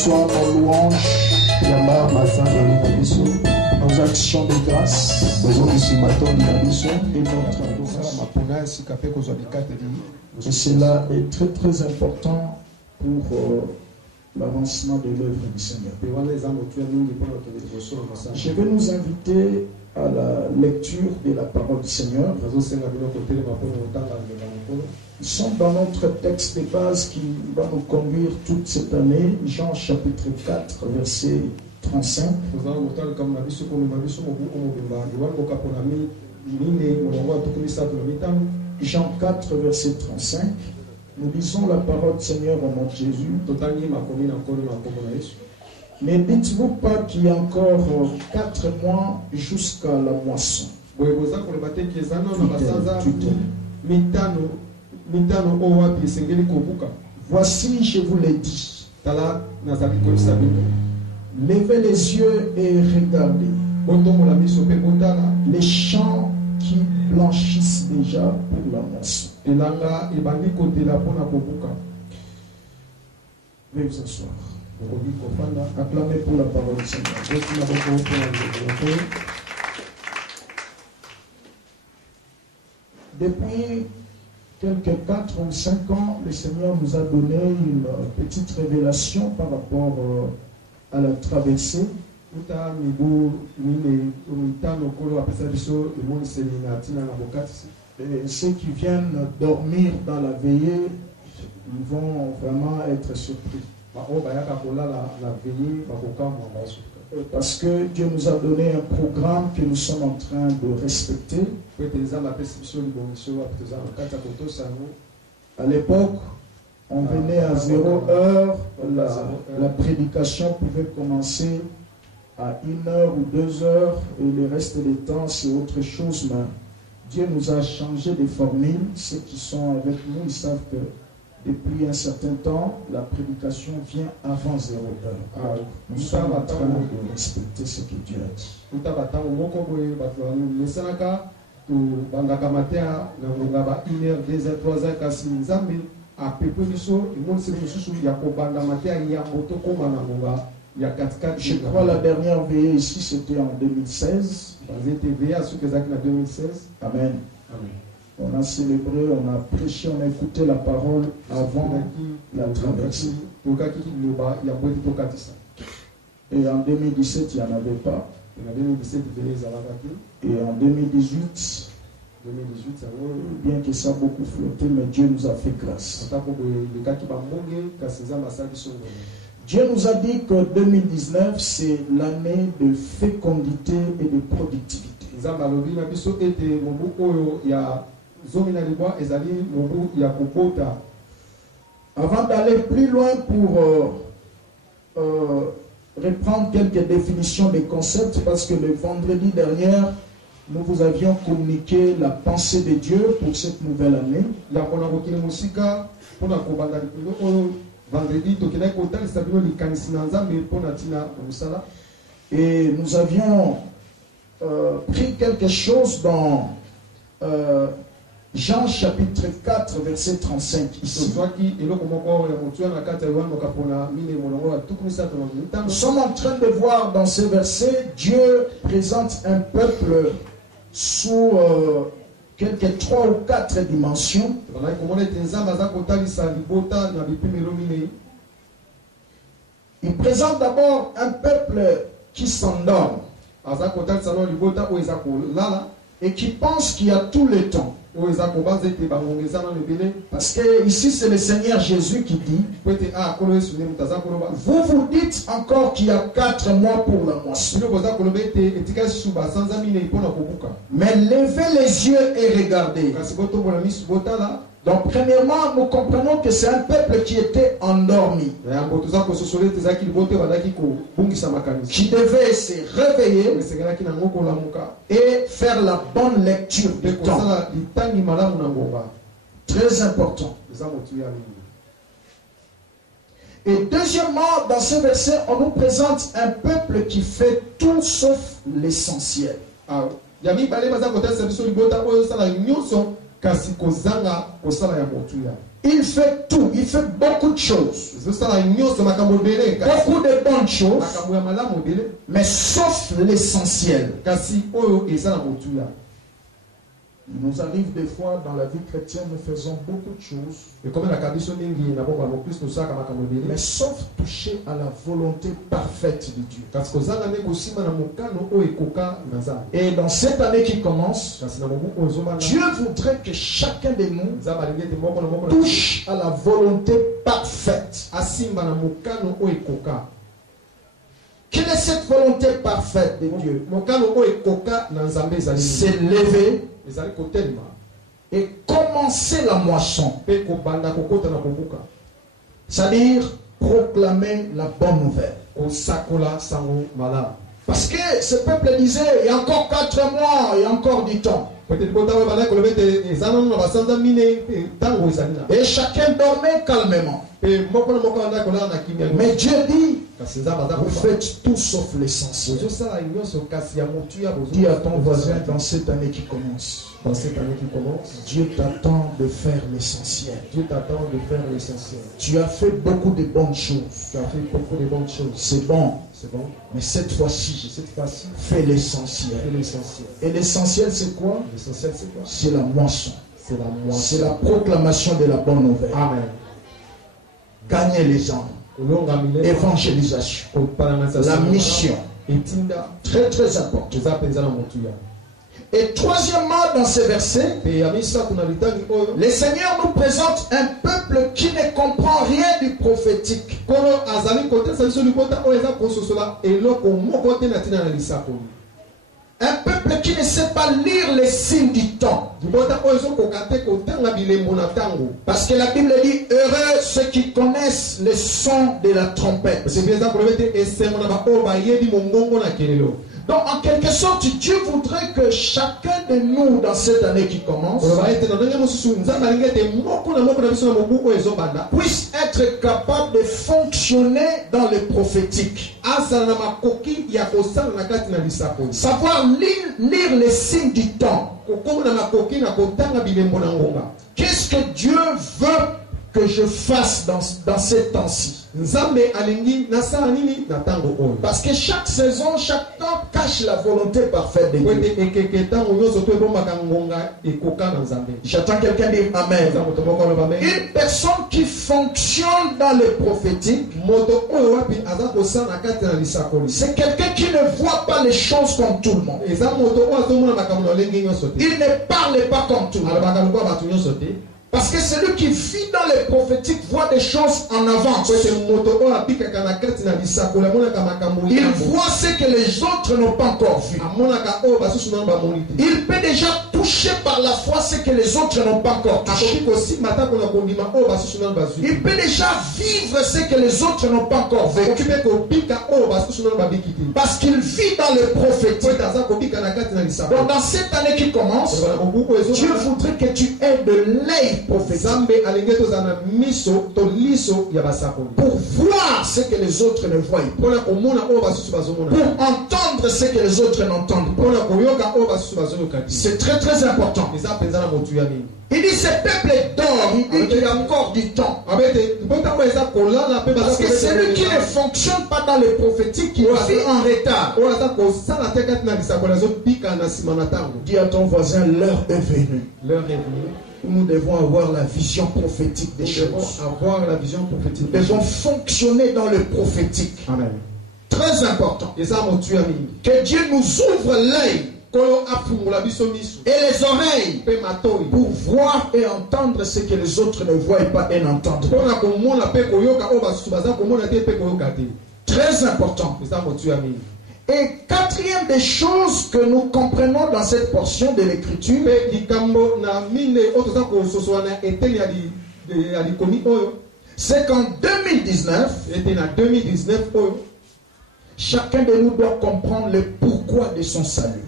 reçois nos louanges, nos actions de grâce et notre adoration. Et cela est très très important pour l'avancement de l'œuvre du Seigneur. Je vais nous inviter à la lecture de la parole du Seigneur. Nous sommes dans notre texte de base qui va nous conduire toute cette année, Jean chapitre 4, verset 35. Jean 4, verset 35. Nous lisons la parole du Seigneur au nom de Jésus. Ne dites-vous pas qu'il y a encore 4 mois jusqu'à la moisson? Voici, je vous l'ai dit. Levez les yeux et regardez les champs qui blanchissent déjà pour la moisson. Veuillez vous asseoir. Acclamez pour la parole du Seigneur. Depuis quelques 4 ou 5 ans, le Seigneur nous a donné une petite révélation par rapport à la traversée. Et ceux qui viennent dormir dans la veillée, ils vont vraiment être surpris. Parce que Dieu nous a donné un programme que nous sommes en train de respecter. À l'époque, on venait à 0 heure, la prédication pouvait commencer à 1 heure ou 2 heures, et le reste du temps c'est autre chose, mais Dieu nous a changé de formule. Ceux qui sont avec nous, ils savent que depuis un certain temps, la prédication vient avant 0 heure. Nous sommes en train de respecter ce que Dieu a dit. Je crois la dernière veillée ici, c'était en 2016. Amen. On a célébré, on a prêché, on a écouté la parole avant la traversée. Et en 2017, il n'y en avait pas. Et en 2018, bien que ça a beaucoup flotté, mais Dieu nous a fait grâce. Dieu nous a dit que 2019, c'est l'année de fécondité et de productivité. Avant d'aller plus loin pour reprendre quelques définitions des concepts, parce que le vendredi dernier, nous vous avions communiqué la pensée de Dieu pour cette nouvelle année. Et nous avions pris quelque chose dans Jean chapitre 4 verset 35 ici. Nous sommes en train de voir dans ce verset, Dieu présente un peuple sous quelques 3 ou 4 dimensions. Il présente d'abord un peuple qui s'endort et qui pense qu'il y a tout le temps. Parce que ici c'est le Seigneur Jésus qui dit, vous vous dites encore qu'il y a 4 mois pour la moisson. Mais levez les yeux et regardez. Donc premièrement, nous comprenons que c'est un peuple qui était endormi, qui devait se réveiller et faire la bonne lecture du temps. Très important. Et deuxièmement, dans ce verset, on nous présente un peuple qui fait tout sauf l'essentiel. Il fait tout, il fait beaucoup de choses. Beaucoup de bonnes choses, mais sauf l'essentiel. Il nous arrive des fois dans la vie chrétienne, nous faisons beaucoup de choses, mais sauf toucher à la volonté parfaite de Dieu. Et dans cette année qui commence, Dieu voudrait que chacun de nous touche à la volonté parfaite. Quelle est cette volonté parfaite de Dieu? C'est lever et commencer la moisson. C'est-à-dire proclamer la bonne nouvelle. Parce que ce peuple disait, il y a encore 4 mois, il y a encore du temps. Et chacun dormait calmement. Mais Dieu dit, vous faites tout sauf l'essentiel. Dis à ton voisin dans cette année qui commence. Dieu t'attend de faire l'essentiel. Tu as fait beaucoup de bonnes choses. C'est bon. Mais cette fois-ci, fais l'essentiel. Et l'essentiel, c'est quoi? C'est la moisson. C'est la proclamation de la bonne nouvelle. Amen. Gagner les âmes. Évangélisation. La mission. Très très important. Et troisièmement, dans ces versets, le Seigneur nous présente un peuple qui ne comprend rien du prophétique. Un peuple qui ne sait pas lire les signes du temps. Parce que la Bible dit, heureux ceux qui connaissent le son de la trompette. Donc, en quelque sorte, Dieu voudrait que chacun de nous, dans cette année qui commence, puisse être capable de fonctionner dans le prophétique. Savoir lire les signes du temps. Qu'est-ce que Dieu veut que je fasse dans ces temps-ci? Parce que chaque saison, chaque temps cache la volonté parfaite de Dieu. J'attends quelqu'un dire Amen. Une personne qui fonctionne dans le prophétique, c'est quelqu'un qui ne voit pas les choses comme tout le monde. Il ne parle pas comme tout le monde. Parce que celui qui vit dans les prophétiques voit des choses en avance. Il voit ce que les autres n'ont pas encore vu. Il peut déjà toucher par la foi ce que les autres n'ont pas encore touché. Il peut déjà vivre ce que les autres n'ont pas encore vécu. Parce qu'il vit dans le prophétique. Donc dans cette année qui commence, Dieu voudrait que tu aies de l'œil prophétique pour voir ce que les autres ne voient, pour entendre ce que les autres n'entendent pas. C'est très très important. Il dit ce peuple dort, il dit qu'il y a encore du temps. Parce que celui qui ne fonctionne pas dans le prophétique, il vit en retard. Dis à ton voisin, l'heure est venue. Nous devons avoir la vision prophétique des choses. Nous devons fonctionner dans le prophétique. Amen. Très important. Que Dieu nous ouvre l'œil et les oreilles pour voir et entendre ce que les autres ne voient pas et n'entendent pas. Très important. Et quatrième des choses que nous comprenons dans cette portion de l'écriture, c'est qu'en 2019, chacun de nous doit comprendre le pourquoi de son salut.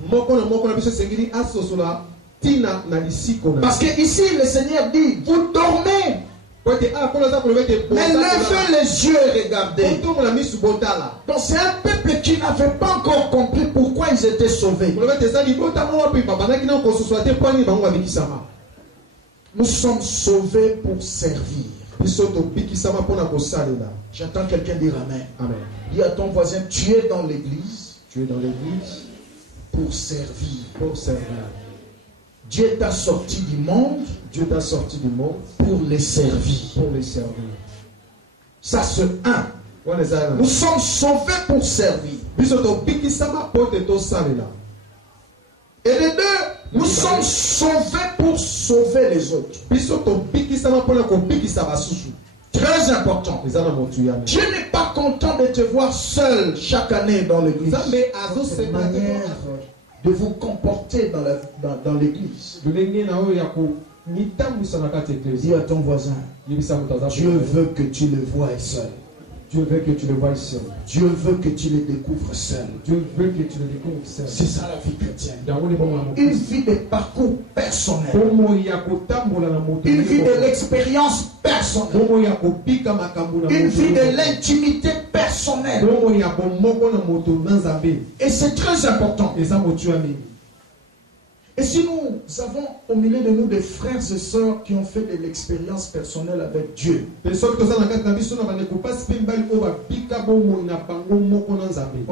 Parce que ici le Seigneur dit, vous dormez. Mais levez les yeux et regardez. Donc c'est un peuple qui n'avait pas encore compris pourquoi ils étaient sauvés. Nous sommes sauvés pour servir. J'entends quelqu'un dire Amen. Amen. Dis à ton voisin, tu es dans l'église. Tu es dans l'église pour servir. Pour servir. Dieu t'a sorti du monde. Dieu t'a sorti du monde pour les servir. Pour les servir. Ça c'est un. Nous sommes sauvés pour servir. Et les deux, nous sommes sauvés pour sauver les autres. Très important. Dieu n'est pas content de te voir seul chaque année dans l'église. C'est une manière de vous comporter dans l'église. Dis à ton voisin, Dieu veut que tu le voies seul. Dieu veut que tu le voies seul. Dieu veut que tu le découvres seul. Dieu veut que tu le découvres seul. C'est ça la vie chrétienne. Une vie de parcours personnel. Une vie de l'expérience personnelle. Une vie de l'intimité personnelle. Et c'est très important. Et si nous avons au milieu de nous des frères et sœurs qui ont fait de l'expérience personnelle avec Dieu, on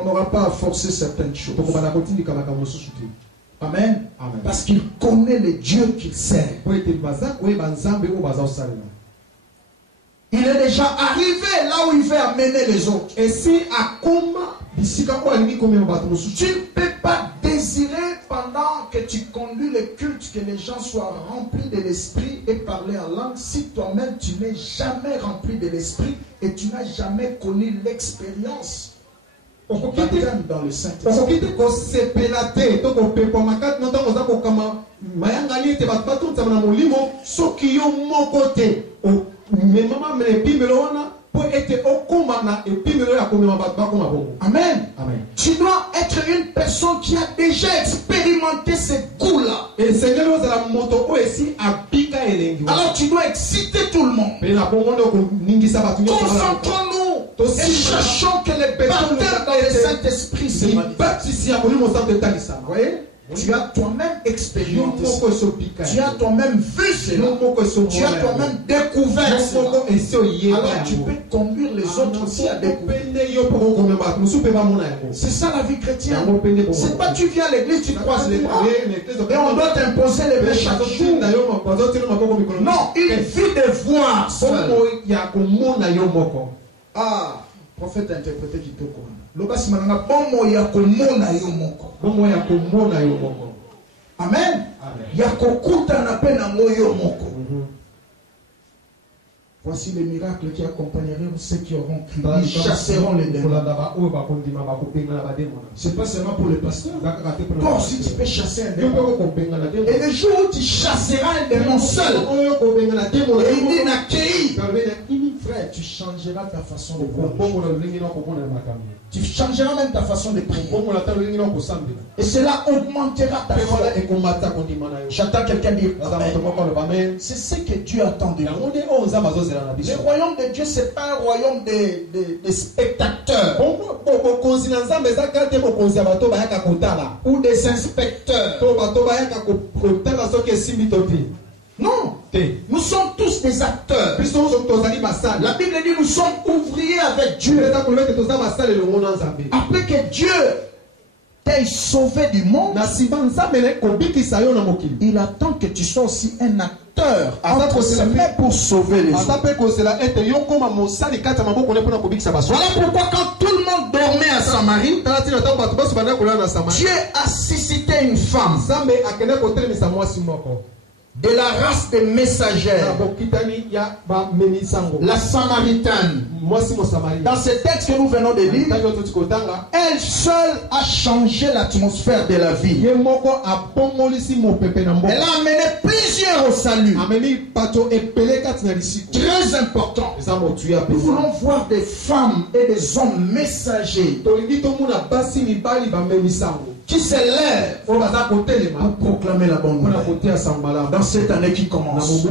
n'aura pas à forcer certaines choses. Amen. Amen. Parce qu'il connaît le Dieu qu'il sert. Il est déjà arrivé là où il veut amener les autres. Et si à tu ne peux pas désirer pendant que tu conduis le culte que les gens soient remplis de l'esprit et parler en langue si toi-même tu n'es jamais rempli de l'esprit et tu n'as jamais connu l'expérience dans le Saint-Esprit. Amen. Amen. Tu dois être une personne qui a déjà expérimenté ces goûts-là. Alors tu dois exciter tout le monde. Concentrons-nous et cherchons que les baptêmes dans le Saint-Esprit se manifestent. Voyez? Tu as toi-même expérimenté cela. Tu as toi-même vu cela. Tu as toi-même découvert cela. Alors tu peux conduire les autres aussi à découvrir. C'est ça la vie chrétienne. C'est pas tu viens à l'église, tu croises les bras et on doit t'imposer les mains chaque jour. Non, une vie de voir seul. Ah, prophète a interprété qui peut quoi. Amen. Voici les miracles qui accompagneront ceux qui auront crié. Ils chasseront les démons. C'est pas seulement pour les pasteurs. Toi aussi tu peux chasser un démon. Et le jour où tu chasseras un démon seul, et il dit n'accueille. Frère, tu changeras ta façon de voir. Tu changeras même ta façon de prier. Et cela augmentera ta foi. J'attends quelqu'un dire Amen. C'est ce que Dieu attend de nous. Le royaume de Dieu, ce n'est pas un royaume de spectateurs ou des inspecteurs. Non, nous sommes tous des acteurs. La Bible dit nous sommes ouvriers avec Dieu. Après que Dieu t'ait sauvé du monde, il attend que tu sois aussi un acteur pour sauver les autres. Voilà pourquoi quand tout le monde dormait à Samarie, Dieu a suscité une femme de la race des messagères, la Samaritaine. Dans ce texte que nous venons de lire, elle seule a changé l'atmosphère de la vie. Elle a amené plusieurs au salut. Très important. Nous voulons voir des femmes et des hommes messagers qui se lèvent pour proclamer la bonne nouvelle dans cette année qui commence.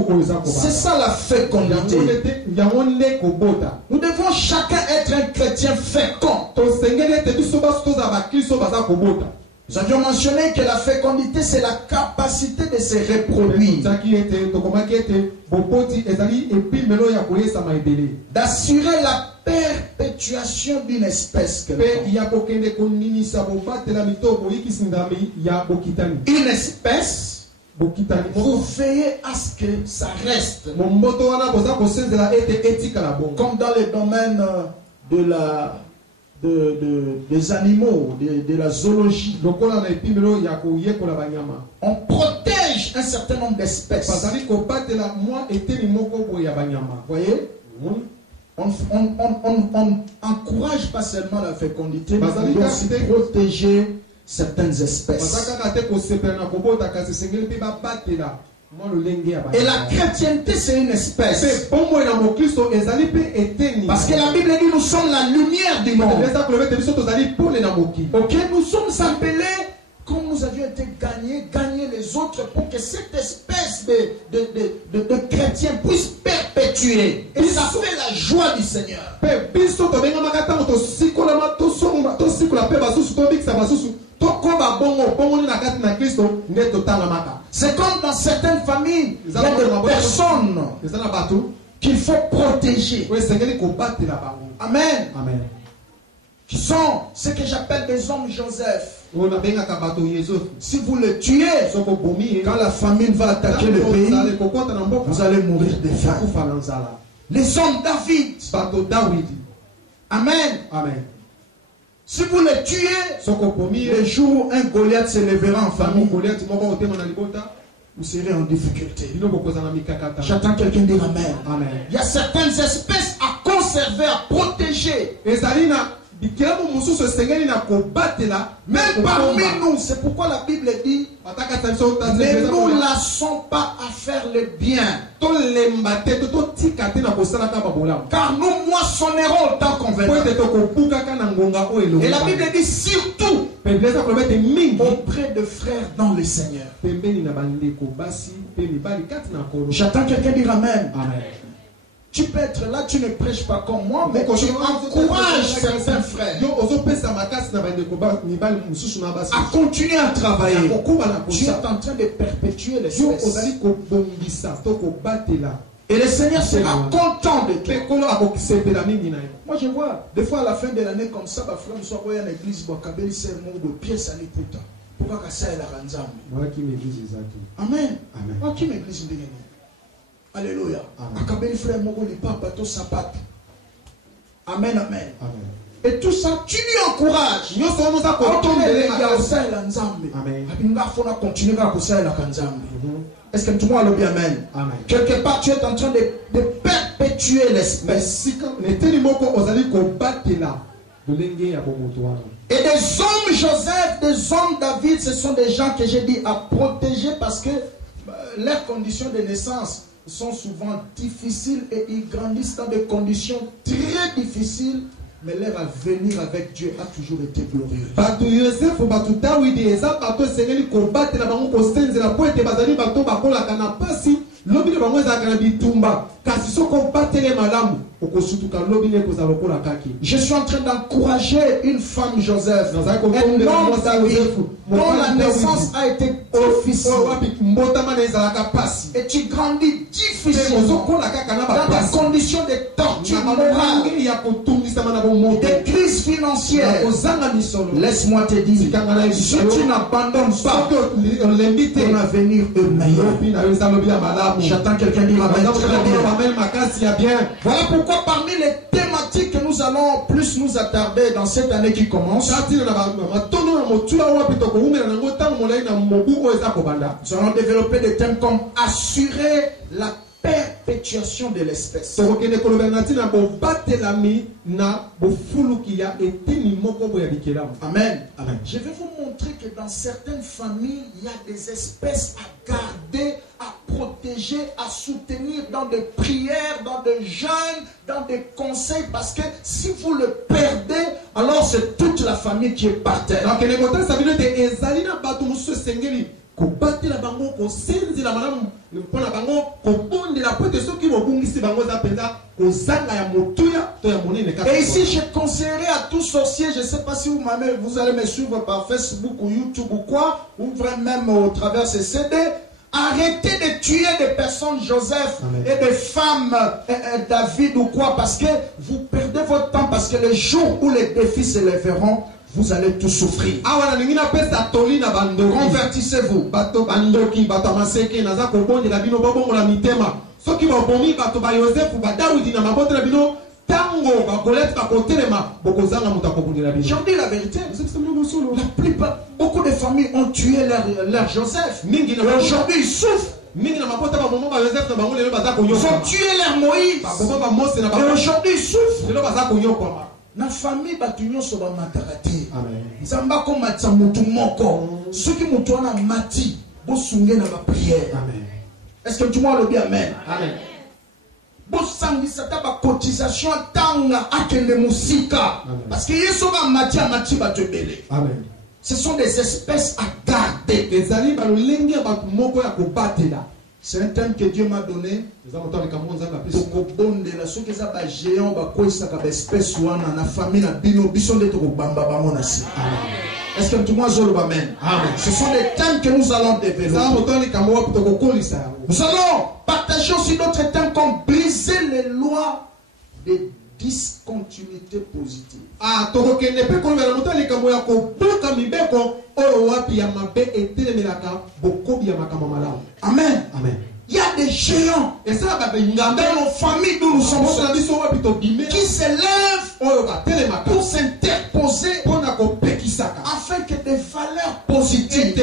C'est ça la fécondité. Nous devons chacun être un chrétien fécond. Nous avions mentionné que la fécondité, c'est la capacité de se reproduire, d'assurer la perpétuation d'une espèce. Une espèce, vous veillez à ce que ça reste. Comme dans le domaine des animaux, de la zoologie. On protège un certain nombre d'espèces. Vous voyez? On encourage pas seulement la fécondité, mais on doit aussi protéger certaines espèces. Et la chrétienté, c'est une espèce. Parce que la Bible dit nous sommes la lumière du monde. Ok, nous sommes appelés, comme nous avions été gagner les autres pour que cette espèce de chrétiens puisse perpétuer. Et ça fait la joie du Seigneur. C'est comme dans certaines familles, il y a des personnes qu'il faut protéger. Amen. Amen. Qui sont ce que j'appelle des hommes Joseph. Si vous le tuez, quand la famine va attaquer le pays, vous allez mourir de faim. Les hommes David. Amen. Amen. Si vous le tuez, le jour où un Goliath se lèvera en famille, vous serez en difficulté. J'attends quelqu'un dire Amen. Amen. Il y a certaines espèces à conserver, à protéger. Même parmi nous, c'est pourquoi la Bible dit ne nous lassons pas à faire le bien, car nous moissonnerons le temps qu'on viendra. Et la Bible dit surtout auprès de frères dans le Seigneur. J'attends quelqu'un dire Amen. Amen. Tu peux être là, tu ne prêches pas comme moi, mais tu encourages certains frères à continuer à travailler. Tu es en train de perpétuer l'espèce. Et le Seigneur sera content de toi. Moi je vois, des fois à la fin de l'année comme ça, frère, nous sommes à l'église, Amen. Amen. Alléluia. Akabeli frère Mogo li papa to sapat. Amen, amen. Et tout ça, tu lui encourages. Est-ce que tout le monde a le bien, amen? Quelque part, tu es en train de perpétuer l'espèce. Et des hommes Joseph, des hommes David, ce sont des gens que j'ai dit à protéger parce que leurs conditions de naissance sont souvent difficiles et ils grandissent dans des conditions très difficiles, mais leur avenir avec Dieu a toujours été glorieux. Je suis en train d'encourager une femme Joseph, un homme David, dont la naissance a été difficile. Et tu grandis difficilement dans des conditions de torture morale, des crises financières. Laisse-moi te dire, si tu n'abandonnes pas, ton avenir est meilleur. J'attends quelqu'un dire Amen. Voilà pourquoi parmi les thématiques que nous allons plus nous attarder dans cette année qui commence, nous allons développer des thèmes comme assurer la perpétuation de l'espèce. Amen. Amen. Je vais vous montrer que dans certaines familles, il y a des espèces à garder, à protéger, à soutenir dans des prières, dans des jeûnes, dans des conseils, parce que si vous le perdez, alors c'est toute la famille qui est par terre. kobatela bango kosenzela malamu mpona bango kobondela po ete soki bobungisi bango eza mpenza kozanga ya motuya to ya monene. Et ici je conseillerais à tous sorciers, je ne sais pas si vous allez me suivre par Facebook ou YouTube ou quoi, ou même au travers ces CD. Arrêtez de tuer des personnes, Joseph, Amen. Et des femmes, David ou quoi, parce que vous perdez votre temps, parce que le jour où les défis se lèveront, vous allez tout souffrir. Convertissez-vous. J'en dis la vérité. La plupart, beaucoup de familles ont tué leur Joseph. Et aujourd'hui ils souffrent. Ils ont tué leur Moïse. Et aujourd'hui ils souffrent. Na famille batunyo soba matarate. Nzamba ko matsa mutu moko. Soki mutu wana mati, bo sunge na ba prière. Est-ce que tu m'as le bien amen? Amen. Bo sangisa ta ba cotisation tanga akende musika. Parce que yeso ba mati amati ba tebele. Amen. Ce sont des espèces à garder. Les ali ba lenge ba moko ya ko batela. C'est un thème que Dieu m'a donné. Est-ce que tout le monde a amen? Ce sont des thèmes que nous allons développer. Nous allons partager aussi d'autres thèmes comme briser les lois des discontinuités positives. Amen. Amen. Il y a des géants dans nos familles d'où nous sommes qui se lèvent pour s'interposer afin que des valeurs positives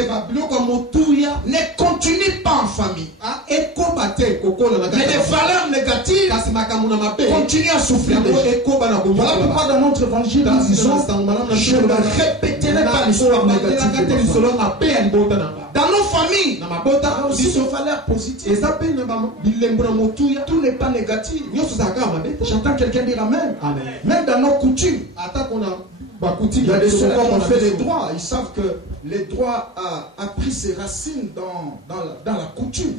ne continuent pas en famille. Mais des valeurs négatives continuent à souffrir. Voilà pourquoi dans notre évangile nous disons, je ne répéterai pas l'histoire négative. Dans nos familles, il y a aussi des valeurs positives. Tout n'est pas négatif. J'entends quelqu'un dire amen. Amen. Même dans nos coutumes, il y a des souvent on fait les droits. Ils savent que les droits a pris ses racines dans la coutume.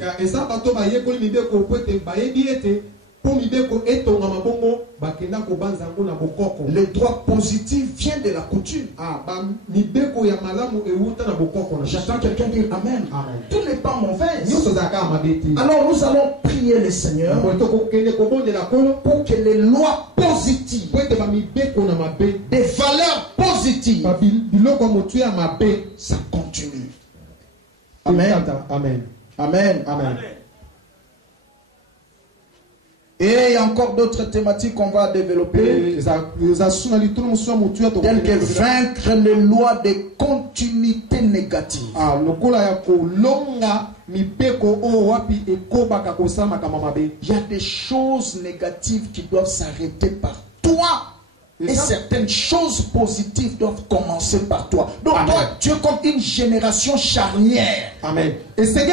Les droits positifs viennent de la coutume. J'entends quelqu'un dire amen. Tout n'est pas mauvais. Alors nous allons prier le Seigneur pour que les lois positives, des valeurs positives, ça continue. Amen. Amen. Amen. Amen. Et il y a encore d'autres thématiques qu'on va développer, telles que vaincre les lois de continuité négative. Il y a des choses négatives qui doivent s'arrêter par toi. Et certaines choses positives doivent commencer par toi. Donc Amen. Toi, tu es comme une génération charnière. Amen. Et c'est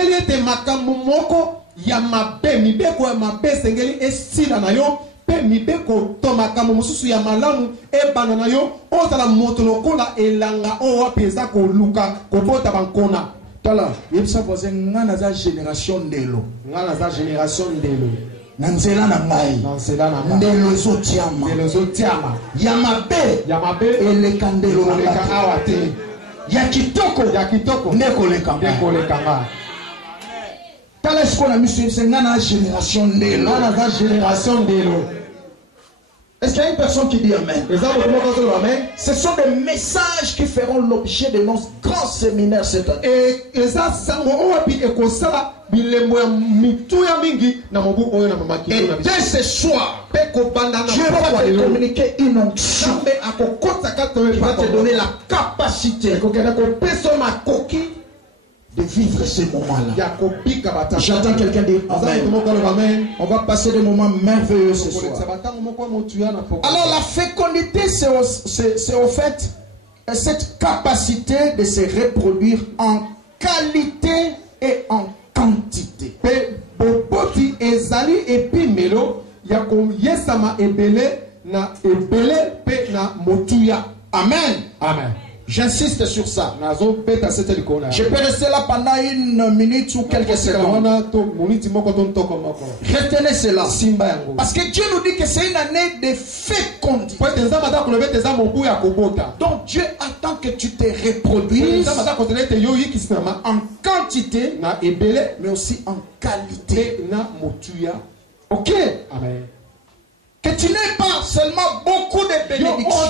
ya mabe mibeko ya mabe sengeli esila na yo pe mibeko to makambo mususu ya malamu ebana na yo ozala moto lokola elanga o wapeza ko luka ko bota bankona tala yebisa voisin ngana za génération ndelo nanzela na ngai ndelo ezotiama ya mabe eleka ndelo na awate ya kitoko ndeko leka est-ce qu'il y a une personne qui dit amen? Ce sont des messages qui feront l'objet de nos grands séminaires cette année. Et dès ce soir, Dieu va te communiquer une onction qui va te donner la capacité de vivre ces moments-là. J'entends quelqu'un dire amen. On va passer des moments merveilleux ce soir. Alors la fécondité, c'est au fait cette capacité de se reproduire en qualité et en quantité. Amen. Amen. J'insiste sur ça. Je peux rester là pendant 1 minute ou quelques secondes. Retenez cela. Parce que Dieu nous dit que c'est une année de fécondité. Donc Dieu attend que tu te reproduises en quantité, mais aussi en qualité. Ok? Amen. Que tu n'aies pas seulement beaucoup de bénédictions,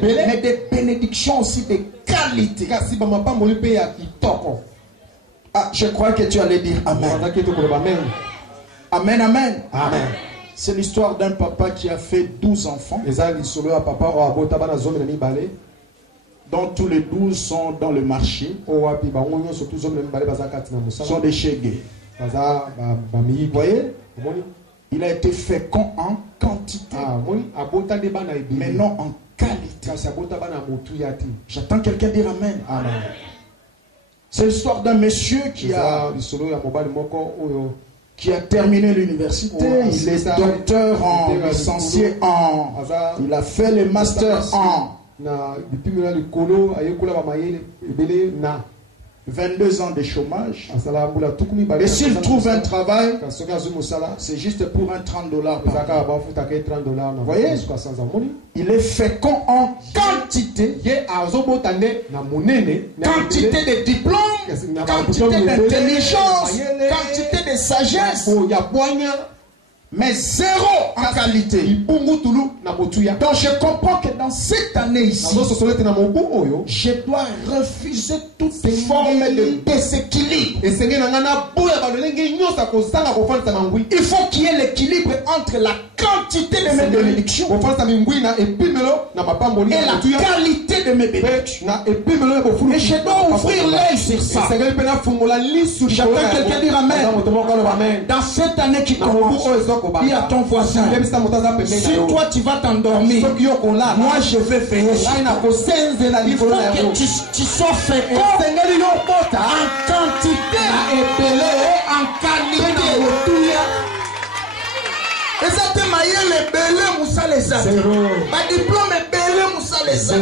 mais des bénédictions aussi de qualité. Ah, je crois que tu allais dire Amen. Amen, amen. Amen. C'est l'histoire d'un papa qui a fait 12 enfants, dont tous les 12 sont dans le marché, sont des chégués. Vous voyez? Il a été fécond en quantité, mais non en qualité. J'attends quelqu'un dire Amen. Amen. C'est l'histoire d'un monsieur qui a terminé l'université. Il est docteur en licencié en. Il a fait le master en. 22 ans de chômage. Et s'il trouve un travail, c'est juste pour un $30 par mois. Vous voyez? Il est fécond en quantité. Quantité de diplômes, quantité d'intelligence, quantité de sagesse. Mais zéro en qualité. Donc je comprends que dans cette année ici, je dois refuser toute forme de déséquilibre. Il faut qu'il y ait l'équilibre entre la quantité de mes bénédictions et la qualité de mes bénédictions. Et je dois ouvrir l'œil sur ça. J'attends quelqu'un dire Amen. Dans cette année qui commence, dis à ton voisin, si toi tu vas t'endormir, moi je vais veiller sur toi. Il faut que tu sois fécond en quantité et en qualité. Et ça te maille les belés moussa les a. Ma diplôme est belé moussa les a.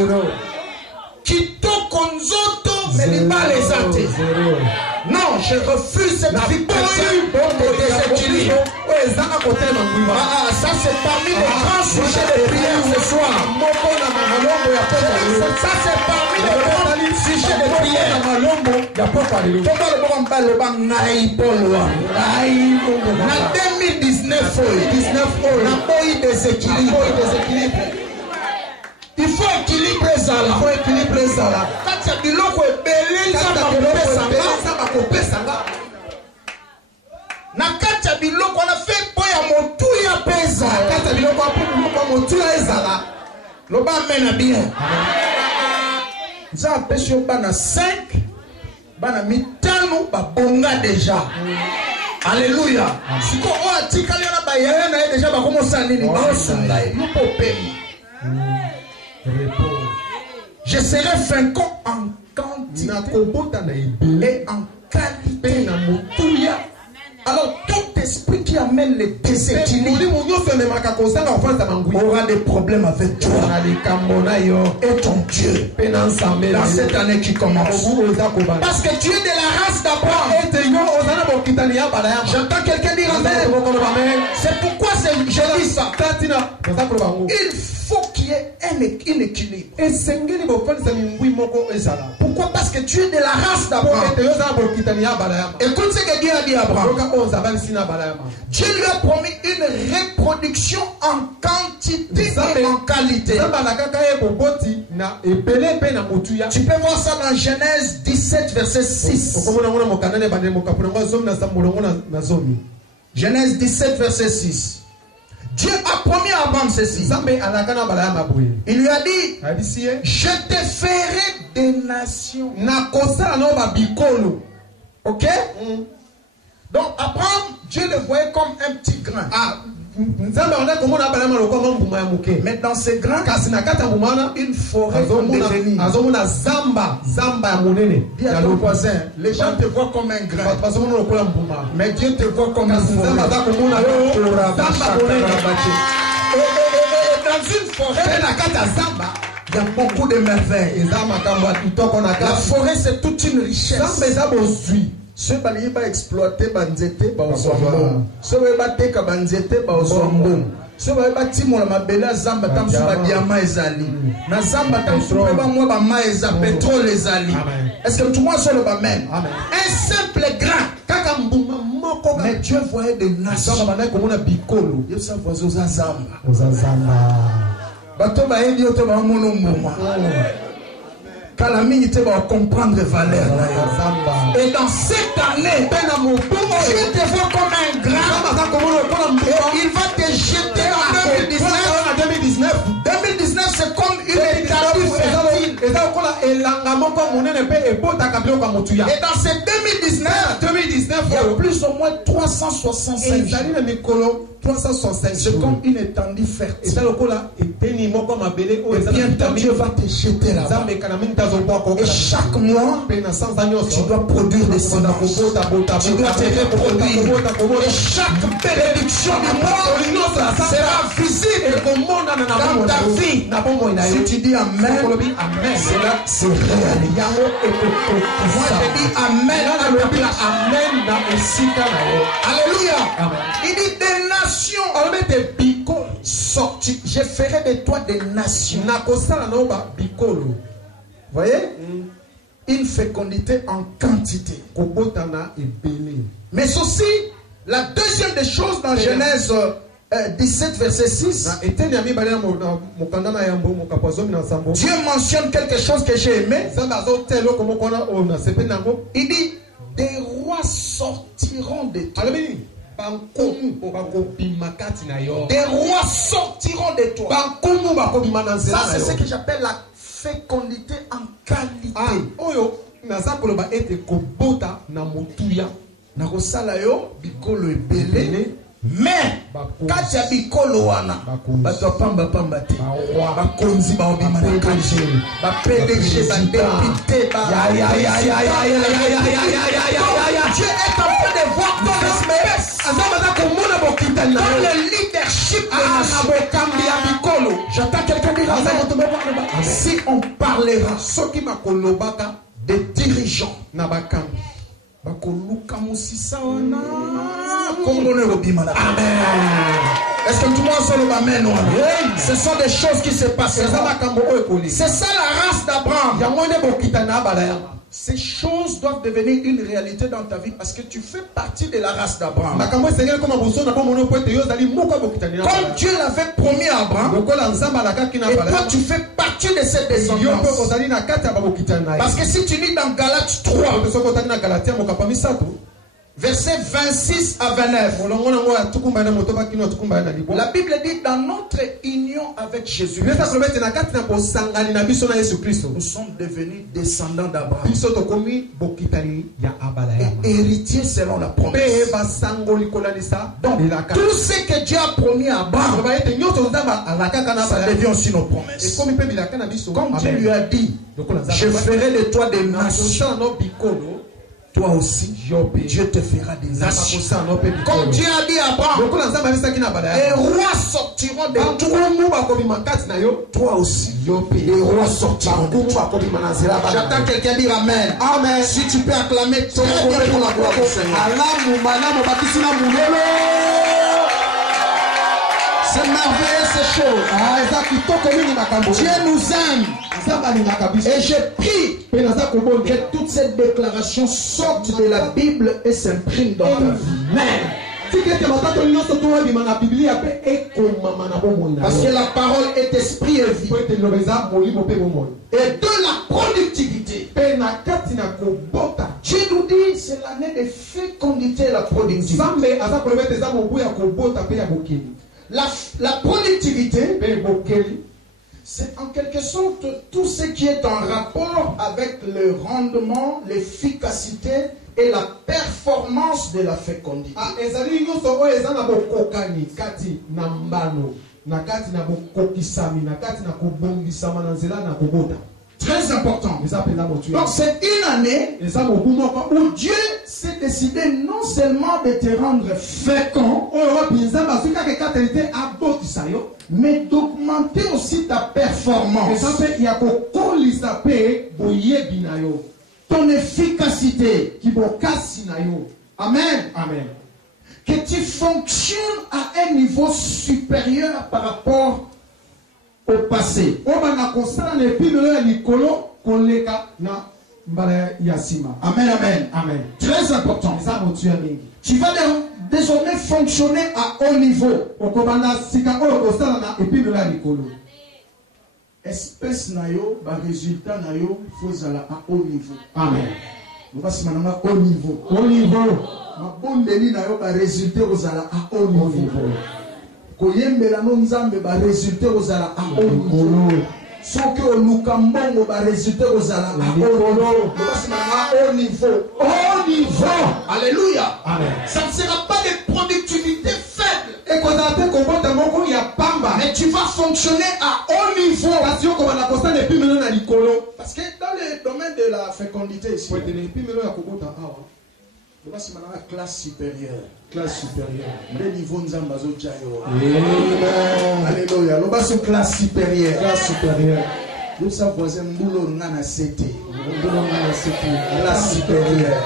Kito konzoto mais les bas les a. Non, je refuse cette victoire de déséquilibre. Ça c'est parmi les grands sujets de prière ce soir. Ça c'est parmi les grands sujets de prière. En 2019, il faut équilibrer ça là. Quand il y a du loco et belé, na kati ya biloko na fait po ya motu ya pesa. Kati ya biloko ya motu ya ezala. Loba mena bien. Nza pesho bana 5, bana mitano ba bonga déjà. Alléluia. Siko o atikali na ba yaya na déjà ba komosa nini ba sunga yupo pemi. Je serai fécond en quantité et en qualité. Alors tout esprit qui amène les déséquilibres aura des problèmes avec toi et ton Dieu dans cette année qui commence. Parce que tu es de la race d'Abraham. J'entends quelqu'un dire Amen. C'est pourquoi je dis ça. Il faut qu'il y ait un équilibre. Pourquoi? Parce que tu es de la race d'Abraham. Écoute ce que Dieu a dit à Abraham. Dieu lui a promis une reproduction en quantité et en qualité. Tu peux voir ça dans Genèse 17 verset 6. Genèse 17 verset 6. Dieu a promis à Abraham ceci. Il lui a dit, je te ferai des nations. Ok? Donc Abraham, Dieu le voyait comme un petit grain. Mais dans ce grain, une forêt va devenir. Dis à ton voisin, les gens te voient comme un grain. Mais Dieu te voit comme une forêt. Dans une forêt, Il y a beaucoup de merveilles. La forêt, c'est toute une richesse. Ceux qui ont exploité banzete, ceux qui ont teka banzete, ceux qui ont timola mabela zamba tamsu ba diamant ezali. Na zamba tamsu ba moi ba maïs pétrole ezali. Est-ce que tout le monde soit le amen? Un simple grain. Mais Dieu voyait des nations. Dieu s'est voisin aux azamba. Bato ba endi oto ba mono mboma. Calamité va comprendre valeur. Et dans cette année, Dieu te voit comme un grand. Il va te jeter en 2019. 2019, c'est comme une étape fertile. Et dans cette 2019, il y a plus ou moins 365 jours. C'est comme une étendue fertile. Et bientôt Dieu va te jeter là-bas. Et chaque mois, tu dois produire des semences. Tu dois te reproduire. Et chaque bénédiction du mois sera visible dans ta vie. Si tu dis Amen, cela c'est réel. Moi je dis Amen à la place. Alléluia. Il dit des nations. Sorti. Je ferai de toi des nations. Voyez? Une fécondité en quantité. Mais aussi, la deuxième des choses dans Genèse 17, verset 6, Dieu mentionne quelque chose que j'ai aimé. Il dit, des rois sortiront de toi. Des rois sortiront de toi. Ça, c'est ce que j'appelle la fécondité en qualité. Mais quand tu as bikolo wana bato pamba pamba te bakonzi ba obima na kanji ba PDG ba député ba Dieu est en train de voir ton espèce dans le leadership de nation. J'attends quelqu'un dire amen. Si on parlera des dirigeants est-ce que tout le monde sait le amen? Ce sont des choses qui se passent. C'est ça la race d'Abraham. Ces choses doivent devenir une réalité dans ta vie parce que tu fais partie de la race d'Abraham. Comme Dieu l'avait promis à Abraham, et toi tu fais partie de cette descendance. Parce que si tu lis dans Galates 3, versets 26 à 29, la Bible dit dans notre union avec Jésus, nous sommes devenus descendants d'Abraham et héritiers selon la promesse. Donc tout ce que Dieu a promis à Abraham, ça devient aussi nos promesses. Comme Dieu lui a dit, je ferai de toi des nations. Toi aussi, Dieu te fera des nations. Comme Dieu a dit à Abraham, les rois sortiront de toi. Toi aussi, les rois sortiront de toi. J'attends quelqu'un dire Amen. Amen. Si tu peux acclamer très bien pour la gloire du Seigneur. C'est merveilleux ces choses. Dieu nous aime. Et je prie que toutes ces déclarations sortent de la Bible et s'impriment dans ta vie. Parce que la parole est esprit et vie. Et de la productivité. Dieu nous dit c'est l'année de fécondité et la productivité. La productivité, c'est en quelque sorte tout ce qui est en rapport avec le rendement, l'efficacité et la performance de la fécondité. Très important. Donc c'est une année où Dieu s'est décidé non seulement de te rendre fécond, mais d'augmenter aussi ta performance, ton efficacité. Amen. Amen. Que tu fonctionnes à un niveau supérieur par rapport au passé. Amen, amen. Amen. Très important. Tu vas désormais fonctionner à haut niveau. Espèce na yo, ba résultat na yo, faut aller à haut niveau. Amen. Nous passons maintenant à haut niveau. Haut niveau. Ma bonne deni na yo, ba résultat aux ala à haut niveau. Koyembela no nzambe ba résultat aux ala à haut niveau. Sauf que Lukambongo va résulter aux ala à haut niveau. Haut niveau. Alléluia. Amen. Ça ne sera pas de productivité faible. Mais tu vas fonctionner à haut niveau. Parce que dans le domaine de la fécondité ici, la classe supérieure. Classe supérieure. Le niveau Nzambazo Jayo. Amen. Alléluia. Le bas classe supérieure. Classe supérieure. Nous savons voisin Moulo Nana Sete. Classe supérieure.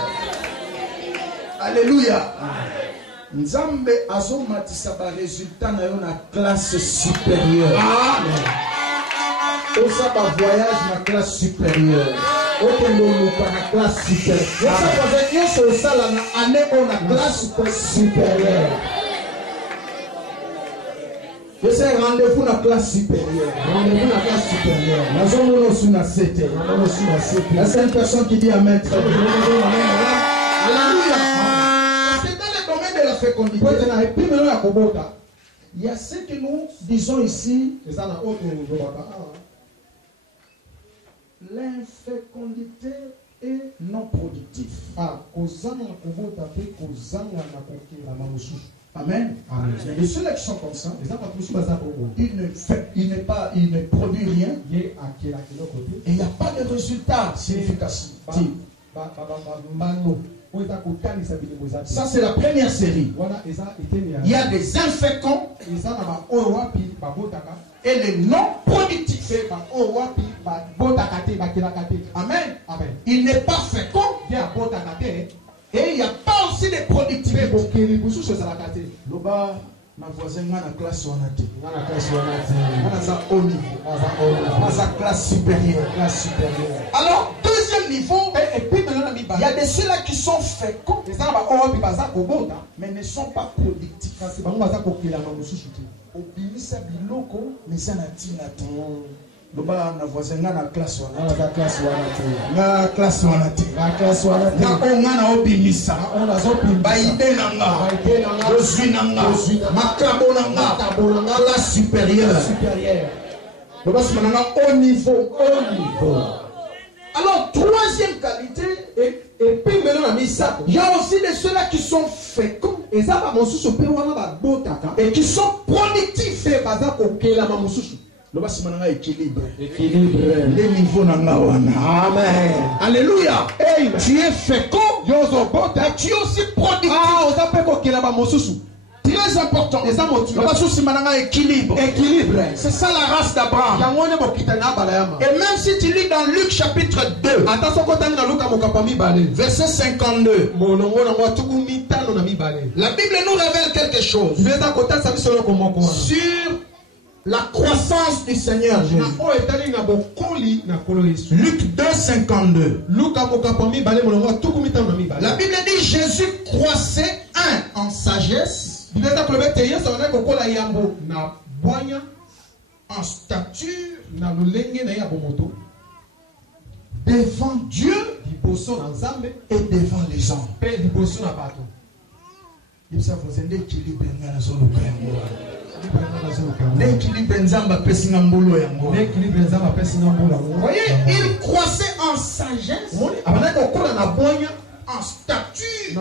Alléluia. Nzambe azo matisa ba résultat na yo na classe supérieure. Amen. Au ça ba voyage na classe supérieure. Au na classe supérieure. Ça va ça la na année on a classe supérieure. Je sais rendez-vous na classe supérieure. Rendez-vous na classe supérieure. Nous sommes sous la CT. La seule personne qui dit Amen. Alléluia. De la fécondité, il y a ce que nous disons ici, l'infécondité est non productive. Amen. Et ceux-là qui sont comme ça, il ne produit rien et il n'y a pas de résultat significatif. Ça, c'est la première série. Il y a des inféconds et les non productifs. Amen. Il n'est pas fécond et il n'y a pas aussi de productivité. Loba, ma voisine, ma classe wanate. Ma haut niveau. Ma classe supérieure. Alors, deuxième niveau, il y a de ceux-là qui sont féconds, mais ne sont pas productifs. Obimisa biloko, mais ça n'a pas. Loba na voisin na classe wana. Na classe wana. Na onga na obimisa. Baïbe nanga. Josui nanga. Makabo nanga. Classe supérieure. Loba si mananga haut niveau. Alors troisième qualité, il y a aussi de ceux-là qui sont féconds et qui sont productifs. Équilibre. Les niveaux n'anga. Amen. Alléluia. Hey, tu es fécond. Et tu es aussi productif. Très important. Équilibre. C'est ça la race d'Abraham. Et même si tu lis dans Luc chapitre 2, verset 52, la Bible nous révèle quelque chose sur la croissance du Seigneur Jésus. Luc 2, 52. La Bible dit Jésus croissait en sagesse, en stature, devant Dieu et devant les hommes. Vous voyez, il croissait en sagesse, en stature,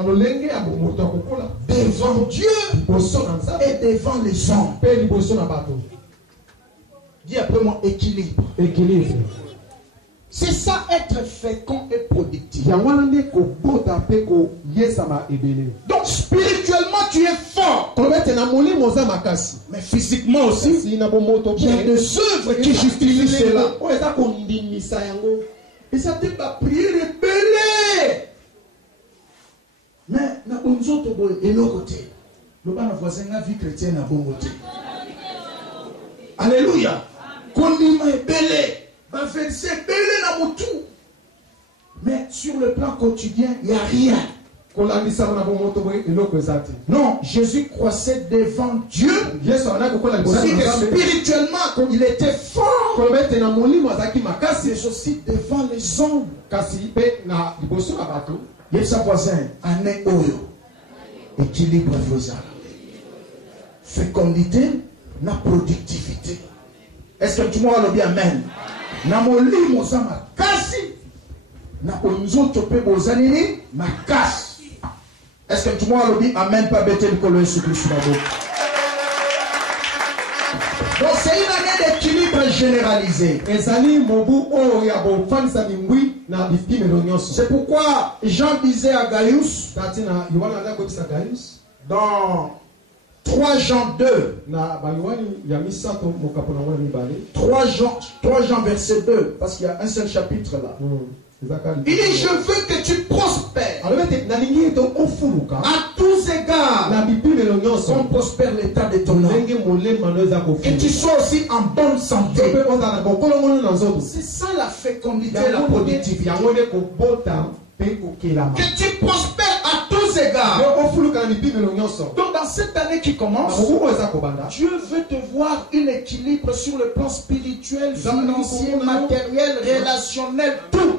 devant Dieu et devant les hommes. Dis après moi équilibre. C'est ça être fécond et productif. Donc spirituellement tu es fort. Mais physiquement aussi, il y a des œuvres qui justifient cela. Et ça te va prier rebelle. Mais na unzoto boy et l'autre côté. Le bas voisin a vie chrétienne à bon côté. Alléluia. Kondima est belé. Va verser belé na mutu. Mais sur le plan quotidien, il n'y a rien. Non, Jésus croissait devant Dieu. C'est-à-dire que spirituellement, il était fort. Mais aussi devant les hommes. Il y a sa voisin, Ané Oyo. Équilibre vos âmes. Fécondité, na productivité. Est-ce que tu m'as dit amen? Na moli mozama kasi. Na onzoto pe bozanini makasi. Est-ce que tu m'as dit amen pas bêter le colo sur Christ là-bas? Donc c'est une année d'équilibre généralisé. C'est pourquoi Jean disait à Gaius dans 3 Jean 2, 3 Jean verset 2, parce qu'il y a un seul chapitre là. Il dit, je veux que tu prospères à tous égards, comme prospère l'état de ton âme, que tu sois aussi en bonne santé. C'est ça la fécondité, la productivité. Que tu prospères à tous égards. Donc dans cette année qui commence, Dieu veut te voir un équilibre sur le plan spirituel, financier, matériel, relationnel, tout.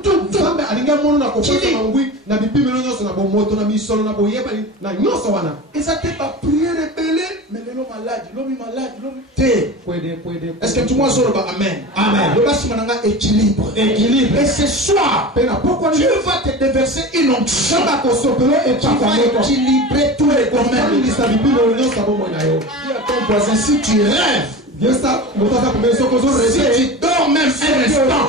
Et ça t'est pas prier rebelle, mais l'homme malade. Est-ce que tu m'as dit amen? Amen. Le bas équilibre. Et ce soir, pourquoi Dieu va te déverser une onction qui va équilibrer tous les domaines. Dis à ton voisin, si tu rêves, si tu dors même un instant,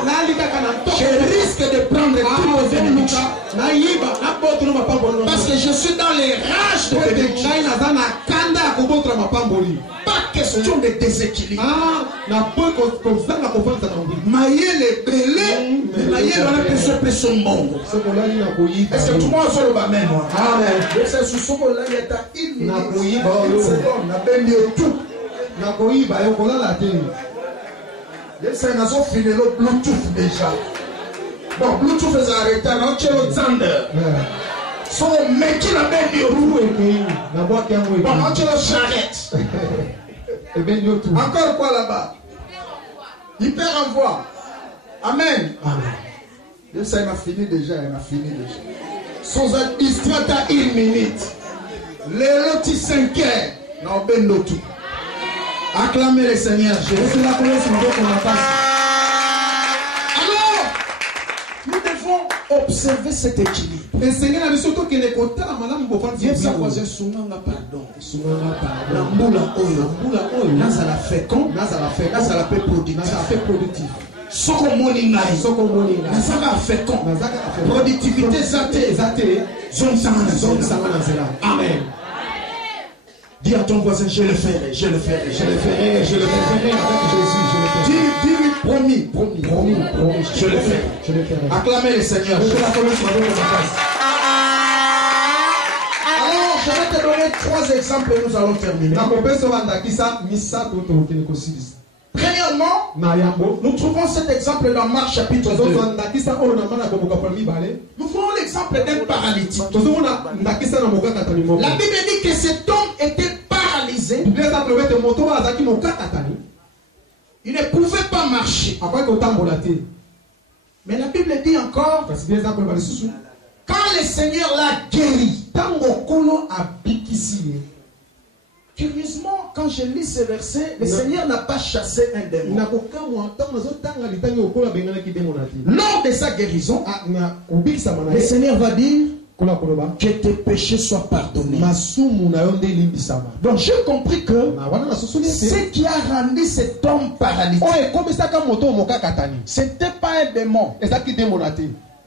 je risque de prendre tous vos ennemis. Parce que je suis dans les rages de bénédiction. Pas question de déséquilibre. Maïe les belés, maïe les pression monde. Est-ce que tout le monde a le même? Amen. C'est sous ce moment-là, il y a une minute. C'est un filé le Bluetooth déjà. Bon, Bluetooth est arrêté, non, tu es le Zander. So, mais qui l'a bien dit au bout? Bon, tu es le charrette. Encore quoi là-bas? Hyper envoi. Amen. Amen. Ça, il a fini déjà, Sans un distrait à 1 minute. Les lotis 5 heures. Non, ben tout. Acclamez le Seigneur Jésus. Alors, nous devons observer cet équilibre. Et Seigneur a dit surtout qu'il est content. Viens sa voisin souvent pardon. Nazala fécond, nazala productif. Soko moninga, nazala fécond. Productivité zate, zone sangana. Amen. Dis à ton voisin, je le ferai avec Jésus, je le ferai. Dis-lui, promis, je le ferai. Acclamez le Seigneur. Alors, je vais te donner 3 exemples et nous allons terminer. Premièrement, nous trouvons cet exemple dans Marc chapitre 2. Nous voyons l'exemple d'un paralytique. La Bible dit que cet homme était paralysé. Il ne pouvait pas marcher. Mais la Bible dit encore, quand le Seigneur l'a guéri, curieusement, quand je lis ce verset, le Seigneur n'a pas chassé un démon. Lors de sa guérison, le Seigneur va dire, que tes péchés soient pardonnés. Donc j'ai compris que ce qui a rendu cet homme paralytique, ce n'était pas un démon,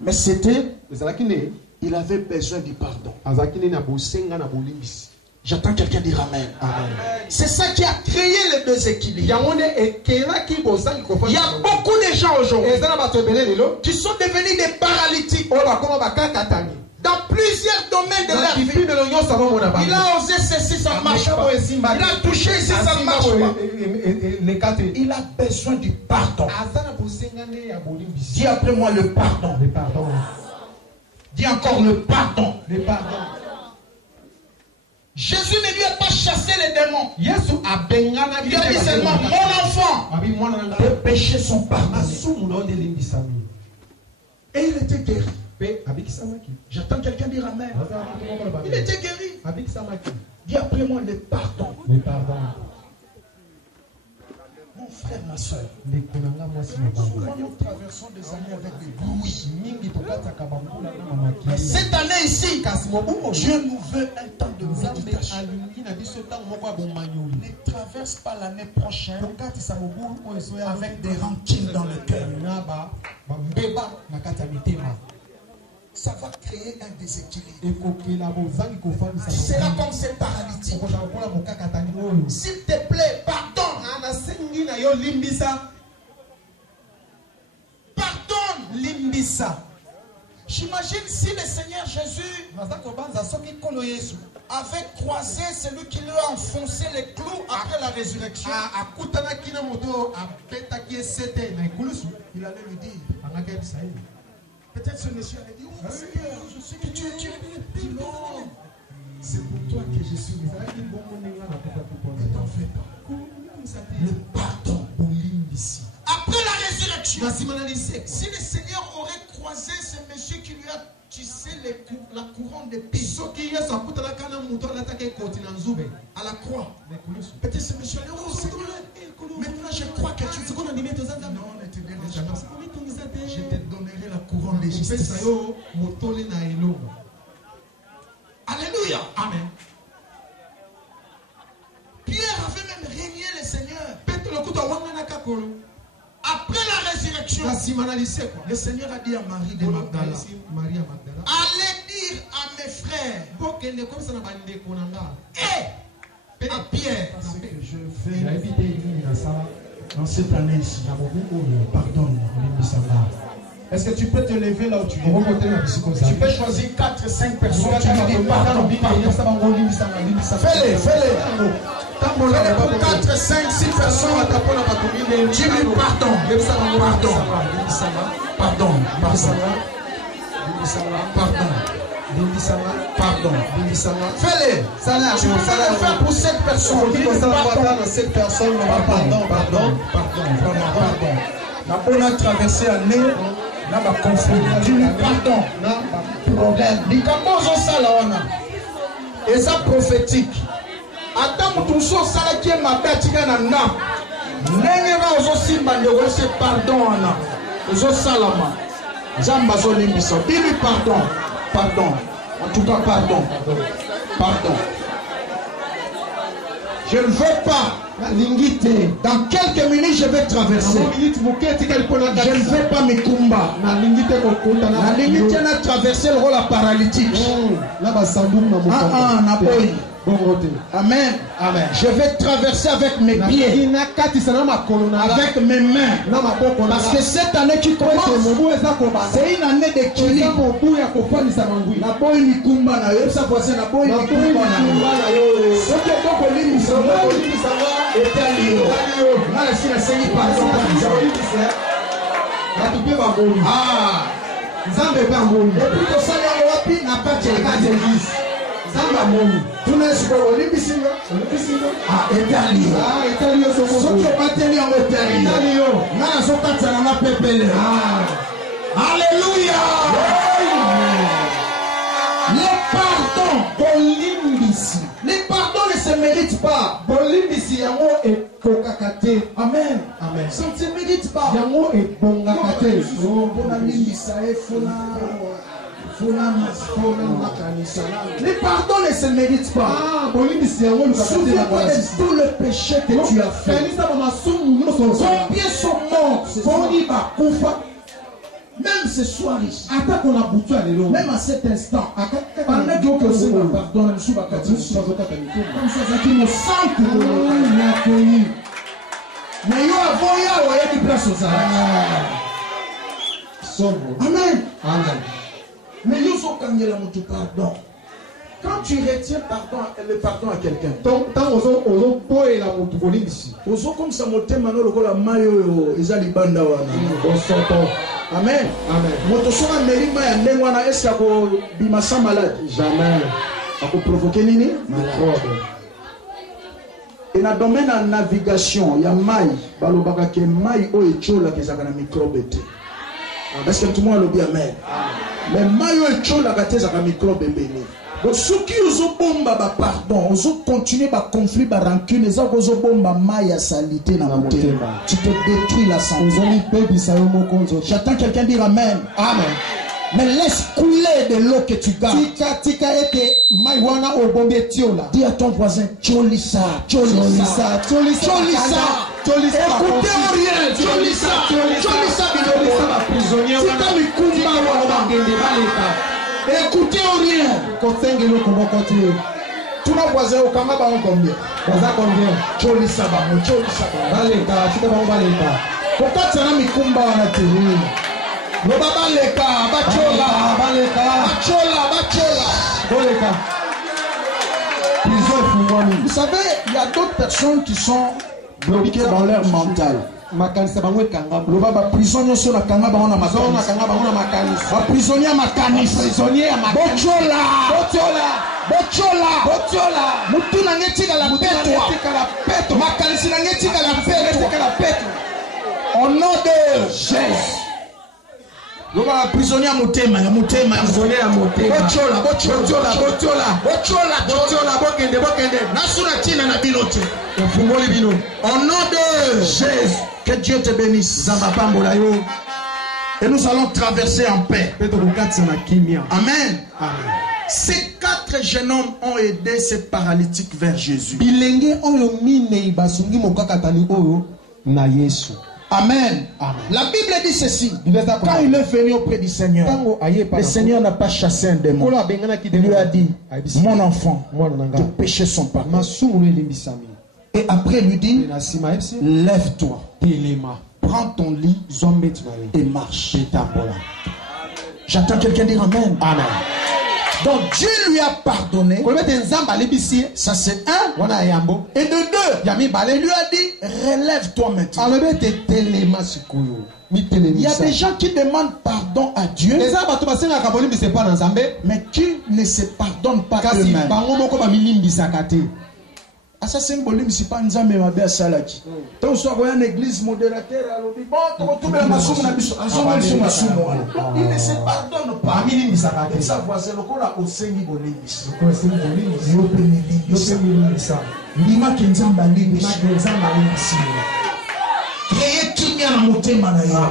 mais c'était, il avait besoin du pardon. J'attends quelqu'un dire Amen. C'est ça qui a créé le déséquilibre. Il y a beaucoup de gens aujourd'hui qui sont devenus des paralytiques dans plusieurs domaines de la vie. Il a osé ceci, ça ne marche pas. Il a touché ici, ça ne marche pas. Il a besoin du pardon. Dis après moi le pardon. Dis encore le pardon. Jésus ne lui a pas chassé les démons. Il a dit seulement mon enfant, tes péchés sont pardonnés. Et il était guéri. J'attends quelqu'un dire Amen. Il était guéri. Dis après moi le pardon. Mon frère, ma soeur, souvent nous traversons des années avec des bruits. Mais cette année ici, Dieu nous veut un temps de méditation. Ne traverse pas l'année prochaine avec des rancunes dans le cœur. Ça va créer un déséquilibre. Tu seras comme ces paralytiques. S'il te plaît, pardonne. Pardonne, Limbisa. J'imagine si le Seigneur Jésus avait croisé celui qui lui a enfoncé les clous après la résurrection. Il allait lui dire. Peut-être ce monsieur allait dire, oh Seigneur, je sais que tu es Dieu. Non, c'est pour toi que je suis. Ne t'en fais pas. Le pardon ici. Après la résurrection, si le Seigneur aurait croisé ce monsieur qui lui a tissé la couronne d'épines à la croix, peut-être ce monsieur allait dire, oh Seigneur, maintenant je crois que tu es. Non, ne te dérange pas. Je te donnerai la couronne de justice. Alléluia. Amen. Pierre avait même régné le Seigneur. Après la résurrection, le Seigneur a dit à Marie de Magdala, allez dire à mes frères et à Pierre ce que je fais dans cette année ici. Pardonne. Est-ce que tu peux te lever là où tu es? Tu peux choisir 4-5 personnes. Tu lui dis pardon. Fais-le. Pour 4, 5, 6 personnes, tu lui pardon. Fais-le. Tu peux le faire pour 7 personnes. Pardon. La bonne traversée à nez. Tu lui pardon. Problème. Et ça prophétique. Attends, tout ça, ça qui est ma bête, qui est na na. N'enera aussi mandé c'est pardon ana. Ozo salama. Jambazo limbiso. Dis-lui pardon. En tout cas, pardon. Je ne veux pas. Dans quelques minutes, je vais traverser. Je ne vais pas me combattre. La limite, elle a traversé le rôle paralytique. Amen. Je vais traverser avec mes pieds, avec mes mains. Parce que cette année qui commence, c'est une année d'équilibre. Zamba momi. Tunashika olimbisino. Etalio soki bateli en etalio. Nana sokata na pepele. Alléluia. Le pardon bolimbisi. Le pardon ne se mérite pas. Bolimbisi yango e kokakate. Amen. Ça ne se mérite pas. Yango e bongakate. Bona limbisa e fona. Les pardons ne se méritent pas. Souviens-toi de tout le péché que tu as fait. Combien sont morts? Même ce soir ici, même à cet instant, pendant que tu as pardon, comme ça, qui me sent que mais yo avant ya ouais qui place aux Amen. Amen. Mais yo so kangela mutu pardon. Quand tu retiens le pardon à quelqu'un, ozo comme ça motema no lokola mayo ezali banda wana. Amen. Amen. Moto sona melima ya ndenge wana est-ce ko bimasa malade? Jamais. Ako provoquer nini? Malade. Et dans le domaine de la navigation, il y a maï. Balobaka ke maï o echola kezaka na microbe te. Est-ce que tout le monde le dit amen? Mais maï o echola kezaka microbe bene. Donc ceux qui ont bomba ba pardon, ils ont continué ba conflit ba rancune, ils ont bomba maï à salité dans le côté. Tu te détruis la santé. J'attends quelqu'un dire amen. Amen. Mais laisse couler de l'eau que tu gardes. Dis à ton voisin, Tcholissa, Tcholissa, Tcholissa, Tcholissa. Écoutez rien, Tcholissa, Tcholissa, écoutez rien. Tous nos voisins au Kangaba ont combien? Tcholissa, Tcholissa. Pourquoi tu as mis Kumba en atelier? Vous savez, il y a d'autres personnes qui sont bloquées dans leur mental. Prisonnier sur la kangaba on a prisonnier à Mutuna ngetika la peto. Makanisi na ngetika la peto. Au nom de Jésus. Loba prisonnier à motema. Prisonnier à motema. Bochola, bokende. Nasuna tina na bilote. Mfungoli bino. Au nom de Jésus. Que Dieu te bénisse. Et nous allons traverser en paix. Amen. Ces 4 jeunes hommes ont aidé ces paralytiques vers Jésus. Amen. La Bible dit ceci. Quand il est venu auprès du Seigneur, le Seigneur n'a pas chassé un démon. Il lui a dit, mon enfant, tes péchés sont pardonnés. Et après il lui dit, lève-toi, prends ton lit et marche. J'attends quelqu'un dire amen. Amen. Donc Dieu lui a pardonné. Ça c'est un. Et de deux, il lui a dit, relève-toi maintenant. Il y a des gens qui demandent pardon à Dieu, mais qui ne se pardonnent pas eux-mêmes. Ça c'est un volume, c'est pas un zame ma belle salaki. Donc soit voyant une église modérateur à l'objet. Bon, tout le monde il ne se pardonne pas. Ça voisin le cola au Seigneur bolimis. Lima kenzamba limis. Créer qui vient à monter manaïa.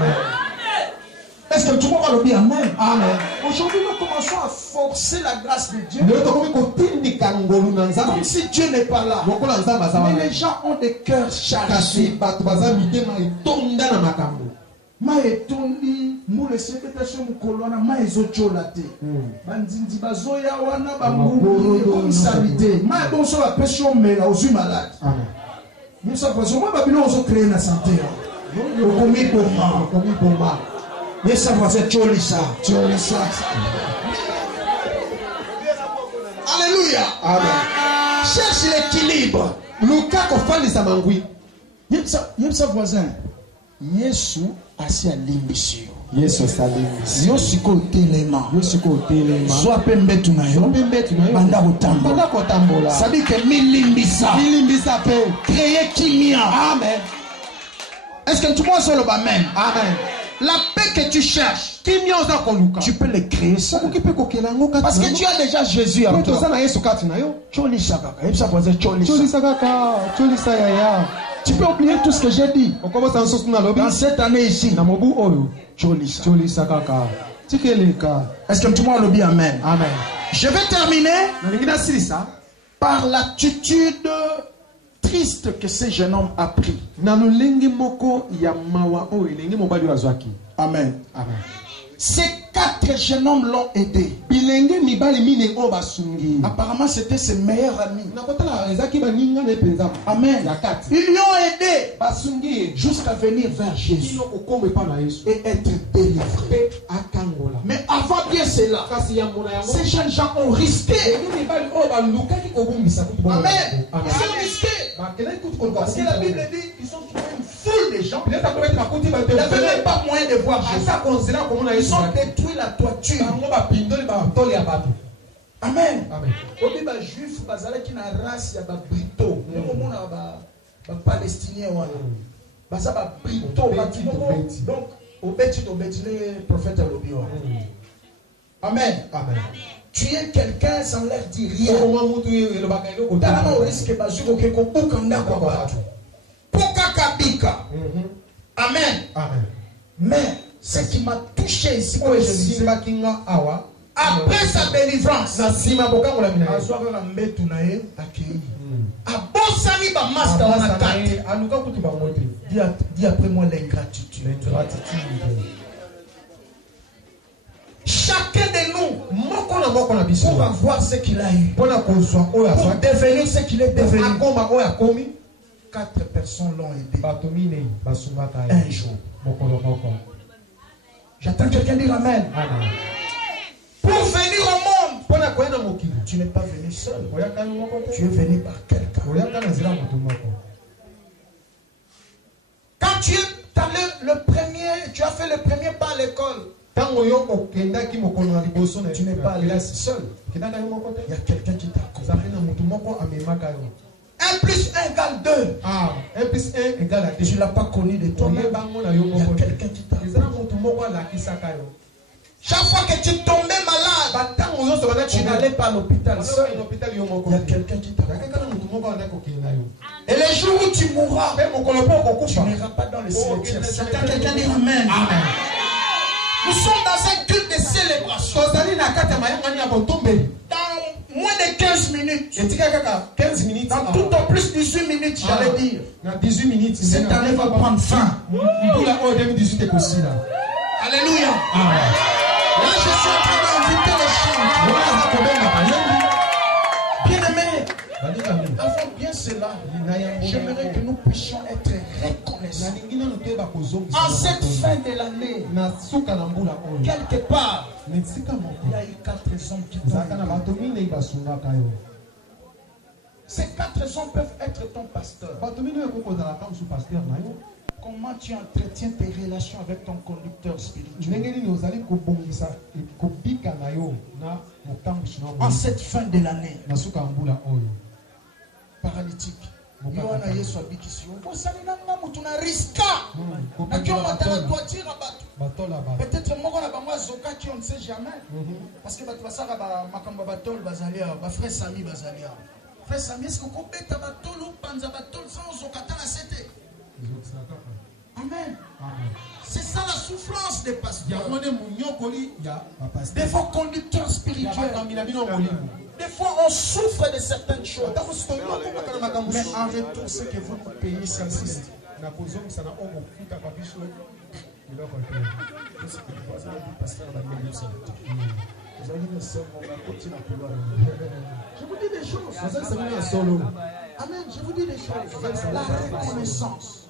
Est-ce que tout le monde va le dire amen? Amen. Aujourd'hui, nous commençons à forcer la grâce de Dieu. Comme si Dieu n'est pas là. Mais les gens ont des cœurs chargés. Yes, ça va être Tcholissa. Alléluia. Amen. Cherche l'équilibre. Luka kofali samangui. Yemsa voisin. Yesu asi alimbisio. Yesu salimbisio. Yosiko telema. Soa pembe tunayo. Banda kotambola. Sabi ke milimbisa pe. Créer kimia. Amen. Est-ce que tout le monde se le bat même? Amen. La paix que tu cherches, tu peux le créer ça. Parce que tu as déjà Jésus à toi. Tu peux oublier tout ce que j'ai dit. Dans cette année ici, Est-ce que tout le monde le dit amen? Amen. Je vais terminer par l'attitude triste que ce jeune homme a pris. Amen. Amen. Ces 4 jeunes hommes l'ont aidé. Apparemment, c'était ses meilleurs amis. Amen. Ils lui ont aidé jusqu'à venir vers Jésus et être délivrés. Mais avant bien cela, ces jeunes gens ont risqué. Amen. Ils ont risqué. Parce que la Bible dit qu'ils ont trouvé une foule de gens. Il n'y avait même pas moyen de voir Jésus. Ils ont détruit la toiture. Amen. Obi ba juif bazala ki na race ya ba brito. Mona ba palestinien wana. Baza ba brito donc obeti le prophète Lobi wana. Amen. Amen. Tuer quelqu'un sans leur dire rien. Tellement au risque ba juif ke ko bukanda kwa batu. Poka kabika. Amen. Amen. Mais ce qui m'a touché ici, après sa délivrance, dis après moi l'ingratitude. Chacun de nous, pour avoir ce qu'il a eu, pour devenir ce qu'il est devenu, 4 personnes l'ont aidé. Un jour. J'attends quelqu'un dire amen. Amen. Pour venir au monde, tu n'es pas venu seul. Tu es venu par quelqu'un. Quand tu es allé tu as fait le premier pas à l'école. Tu n'es pas allé seul. Il y a quelqu'un qui t'a accompagné. 1 plus 1 égale 2. 1 plus 1 égale 2. Tu ne l'as pas connu de toi-même. Il y a quelqu'un qui t'a accompagné. Chaque fois que tu tombais malade, tu n'allais pas à l'hôpital seul. Il y a quelqu'un qui t'a accompagné. Et les jours où tu mourras, tu n'iras pas dans le cimetière. Chacun quelqu'un dit amen. Amen. Nous sommes dans un culte de célébration. Dans moins de 15 minutes. Dans tout au plus 18 minutes, j'allais dire. Cette année va prendre fin. Alléluia. Là, je suis en train d'inviter les chants. Bien-aimés, avant bien cela, j'aimerais que nous puissions être reconnaissants. En cette fin de l'année, quelque part, il y a eu 4 hommes qui t'ont aidé. Ces 4 hommes peuvent être ton pasteur. Comment tu entretiens tes relations avec ton conducteur spirituel? En cette fin de l'année, paralytique. Peut-être on ne sait jamais. Parce que frère Sami Bazalia. Frère Sami, est-ce que vous Amen. C'est ça la souffrance des pasteurs. Des fois conducteurs spirituels. Des fois on souffre de certaines choses. Mais en retour, ce que vous nous payez, ça existe. Je vous dis des choses. Amen, je vous dis des choses. La reconnaissance.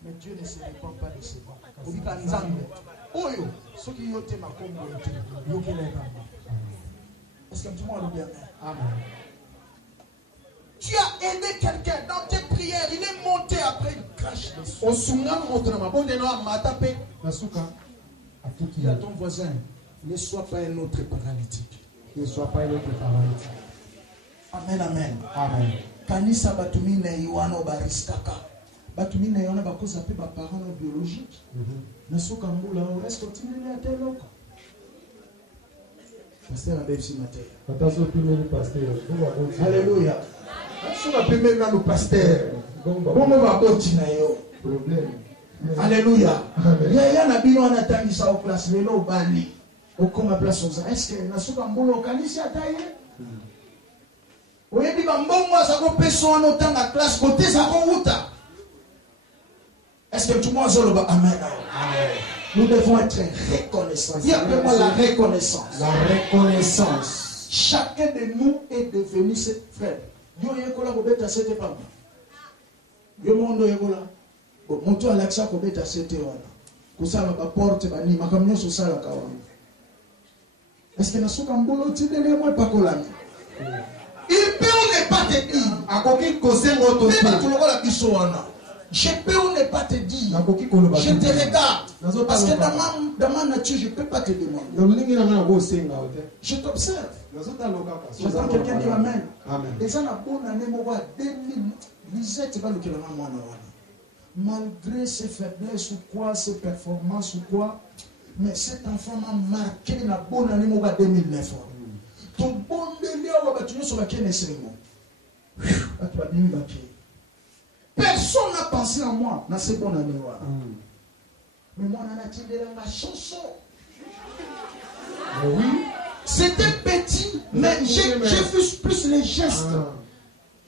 Mais Dieu ne se répand pas de ses voix. Est-ce que tout le monde est bien? Amen. Tu as aidé quelqu'un dans tes prières, il est monté après une crache dessus. Dis à ton voisin, ne sois pas un autre paralytique. Ne sois pas un autre paralytique. Amen, amen. Amen. Kanisa batumine iwano baristaka. Batumine yana bakoza pe ba parents biologiques. Na soka mbula on reste continuer à tel local. Pasteur Abelsi Mateo. Alléluia. Soka pe même na le pasteur. Bongo ba continue yo. Problème. Alléluia. Yaya na bino anatangisa au place lelo bali. Okoma place oza. Est-ce que na soka mbula okanisi ataye? Oyebi ba mbongo azako peso wana otanga classe côté zako wuta. Est-ce que tout le monde dit amen? Nous devons être reconnaissants. Dis après-moi la reconnaissance. La reconnaissance. Chacun de nous est devenu ce frère. Yo yekola kobeta sete pamba. Yo mondo yekola. Moto Alexa kobeta sete wana. Kusala ba porte bani makamyo so sala kawa. Est-ce que nasuka mbolo tidele moi pakolami? Il peut ne pas te dire. Akoki kosengo to pas tout le la biso wana. Je peux ou ne pas te dire. Je te regarde. Parce que dans ma nature, je ne peux pas te demander. Je t'observe. J'entends quelqu'un dire Amen. Et ça n'a pas année, moi, 2017, malgré ses faiblesses ou quoi, ses performances ou quoi, mais cet enfant m'a marqué la bonne année, moi, 2009. Ton bon délire, tu ne sais pas qui est. Personne n'a pensé à moi dans ces bonnes années. Mais moi, on a tiré ma chanson. Oui. C'était petit, mais j'ai vu plus les gestes.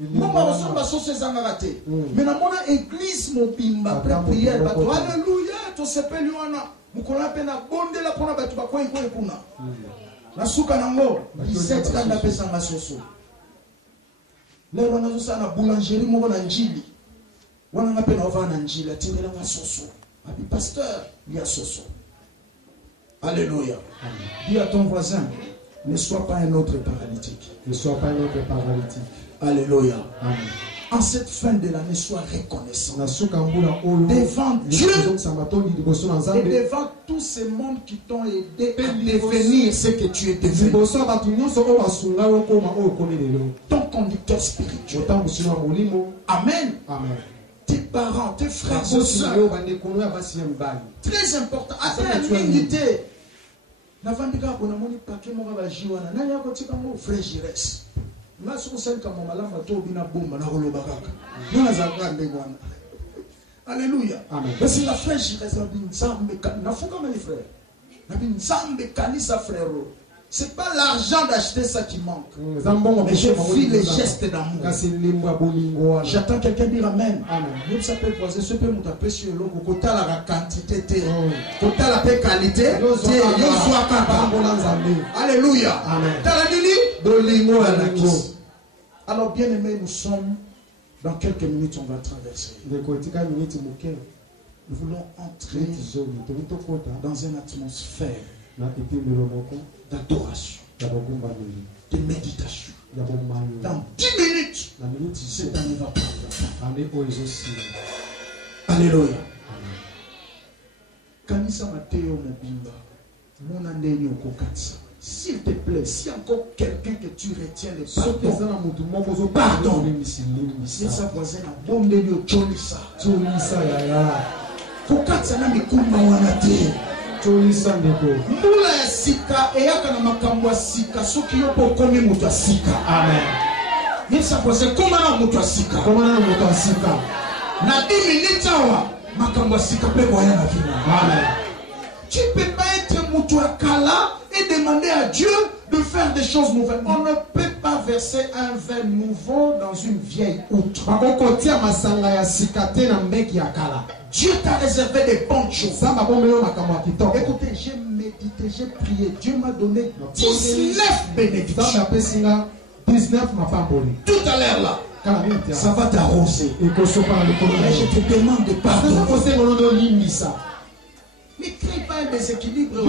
Moi, je suis sauce zangarate. Mais dans mon église, mon bimba, après prière, alléluia, tu sais pas, Luana. Mukola pena bonde la pona batu bakoi koi kuna. Na suka nango, 17 kanda pesa masoso. Leo wanazosa na boulangerie mo na njili. Wana ngapena ova na njili atindela nga soso. Abi pasteur, il y a soso. Alléluia. Dis à ton voisin, ne sois pas un autre paralytique. Ne sois pas un autre paralytique. Alléluia. Amen. En cette fin de l'année, sois reconnaissant devant Dieu et devant tous ces mondes qui t'ont aidé à devenir ce que tu es devenu. Ton conducteur spirituel. Amen. Amen. Tes parents, tes frères, tes soeurs. Très important. Après la dignité. Frère Giresse. Nga sokusali kama malama to bina bomba na koloba kaka. Nona zakwa ndengwana. Alléluia. Amen. Parce que la frère Giresse nzambe na fuka mes frères. Na bin nzambe kanisa frère. C'est pas l'argent d'acheter ça qui manque. Mais je vis les gestes d'amour. J'attends quelqu'un dire amen. Amen. Nous s'appelle voisin ce peut monter sur l'eau kota la quantité té. Kota la qualité. Alléluia. Amen. Alors bien aimé, nous sommes dans quelques minutes on va traverser. Nous voulons entrer dans une atmosphère d'adoration, de méditation. Dans 10 minutes, cette année va prendre. Alléluia. Kanisa Mateo Mobimba, mon année okokatsa. S'il te plaît, si encore quelqu'un que tu retiens les pardon. Si sa voisine a bon de lui cholisa. Kokatsa na mikumba wanate. Mbula ya sika eyaka na makambo ya sika soki yo po komi moto ya sika. Amen. Yesa pose koma na moto ya sika. Na 10 minutes awa makambo ya sika pe boya na vina. Amen. Tu ne peux pas être moto ya kala et demander à Dieu de faire des choses nouvelles. On ne peut pas verser un vin nouveau dans une vieille outre. Dieu t'a réservé des bonnes choses. Écoutez, j'ai médité, j'ai prié. Dieu m'a donné 19 bénédictions. Tout à l'heure là, ça va t'arroser. Mais je te demande de pardonner. Ne crée pas un déséquilibre.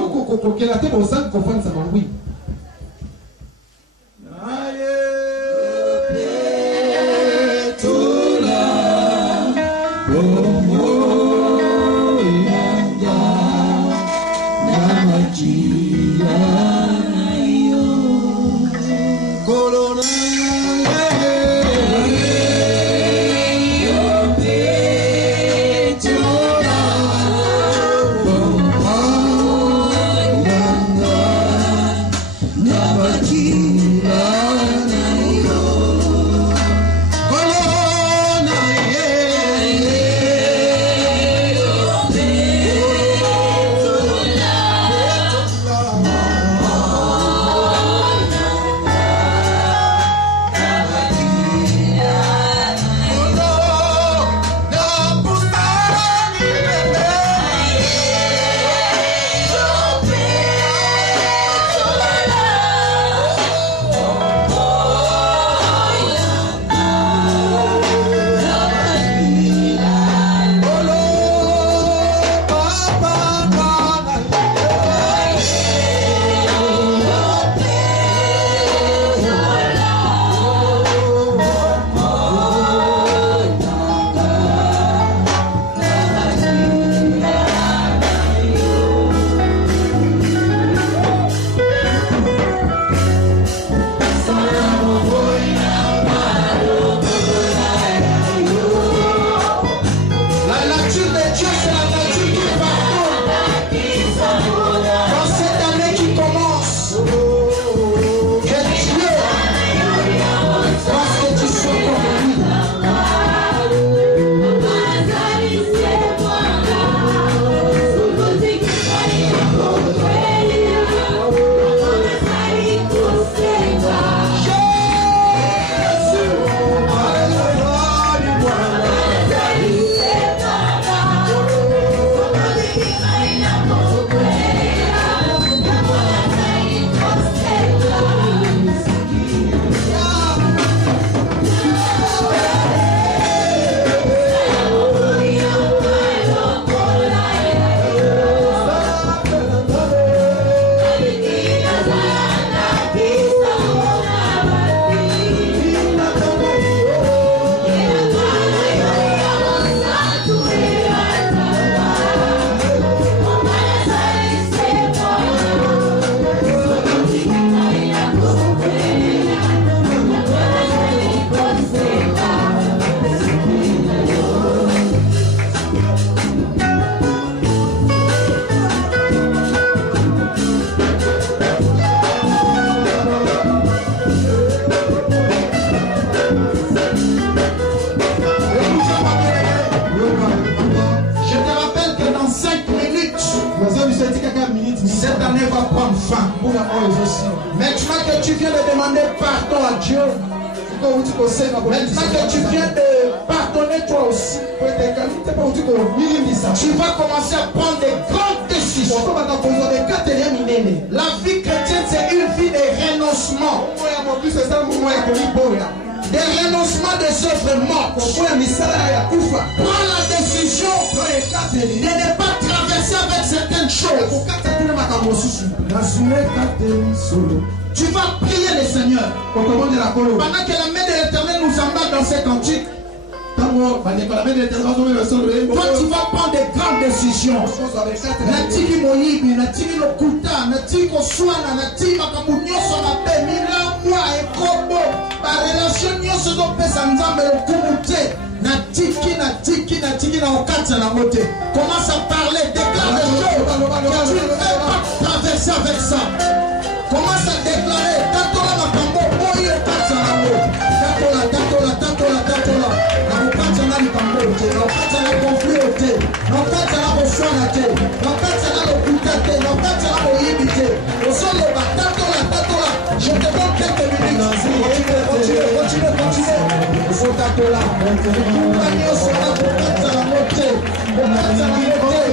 faim. Maintenant que tu viens de demander pardon à Dieu, maintenant que tu viens de pardonner toi aussi, tu vas commencer à prendre des grandes décisions. La vie chrétienne, c'est une vie de renoncement. Des renoncements des œuvres mortes. Prends la décision de ne pas traverser avec certaines choses. Tu vas prier le Seigneur. Pendant que la main de l'Éternel nous embarque dans ces cantiques, toi tu vas prendre des grandes décisions. Natiki moyibi, natiki lokuta, natiki koswana, natiki makamunyoso mabe, milamwa ekobo, ba relation nyoso do pesa nzambe lokumute. Natiki na okatsa na mote. Commence à parler, déclare des choses. Tu ne peux pas traverser avec ça. Commence à déclarer, tatola makambo, boye okatsa na mo. Tatola. Na okatsa na likambo te, na okatsa na conflit te, na okatsa na boswana te, na okatsa na lokuta te, na okatsa na boyibi te. Osolo ba tatola. Je te donne quelques minutes. Continue. Tatola. Compagnon sera okatsa na mote. Okatsa na mote.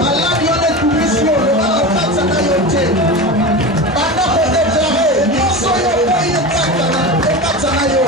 Malade yon est tout mission. Okatsa na yote. Banda ko déclarer. Nyoso yo boye okatsa na yo.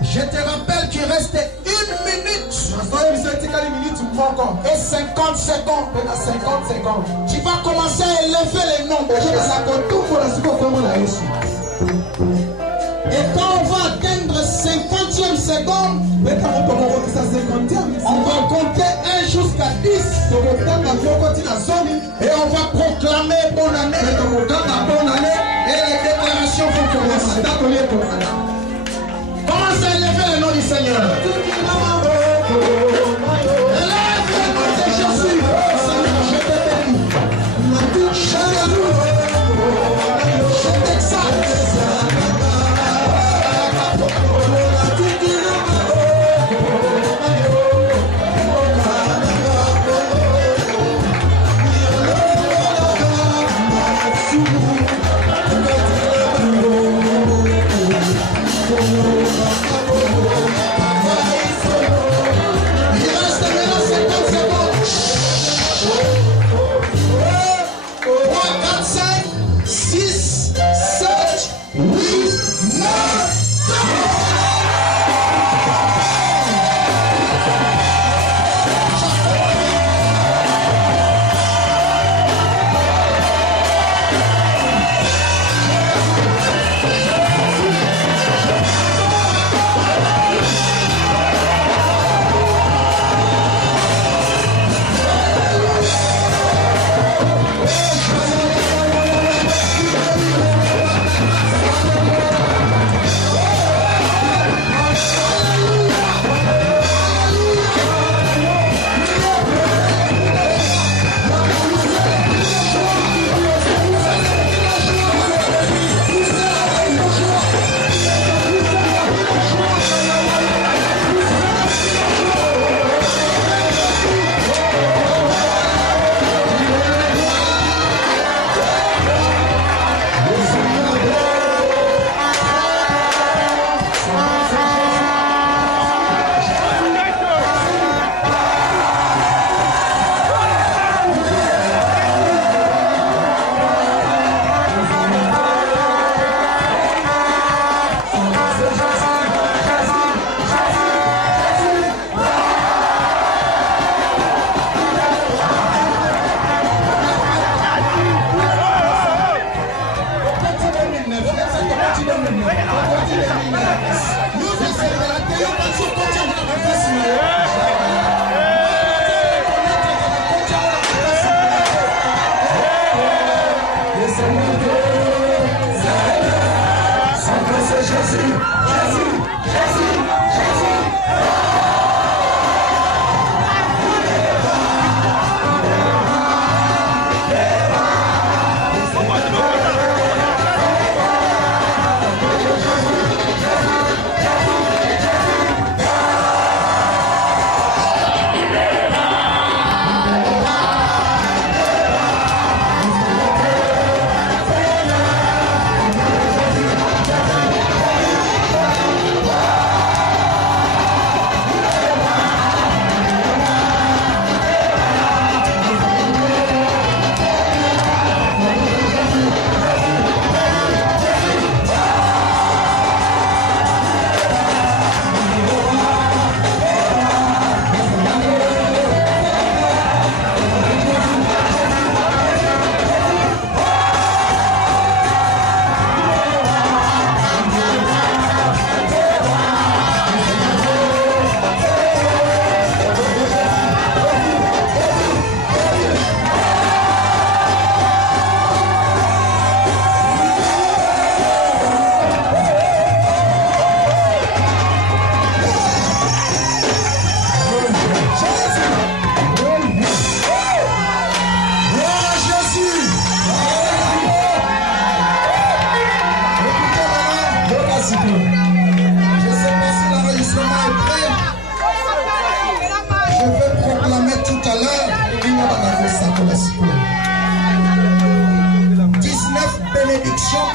Je te rappelle qu'il reste 1 minute et 50 secondes. Tu vas commencer à élever les noms. Et quand on va atteindre 50e seconde, on va compter 1 jusqu'à 10. Et on va proclamer bonne année. Et les déclarations vont commencer. Commence à élever le nom du Seigneur. Élève le nom de Jésus. Oh Seigneur, je te bénis. Je t'exalte.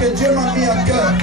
Que Dieu m'a mis à cœur.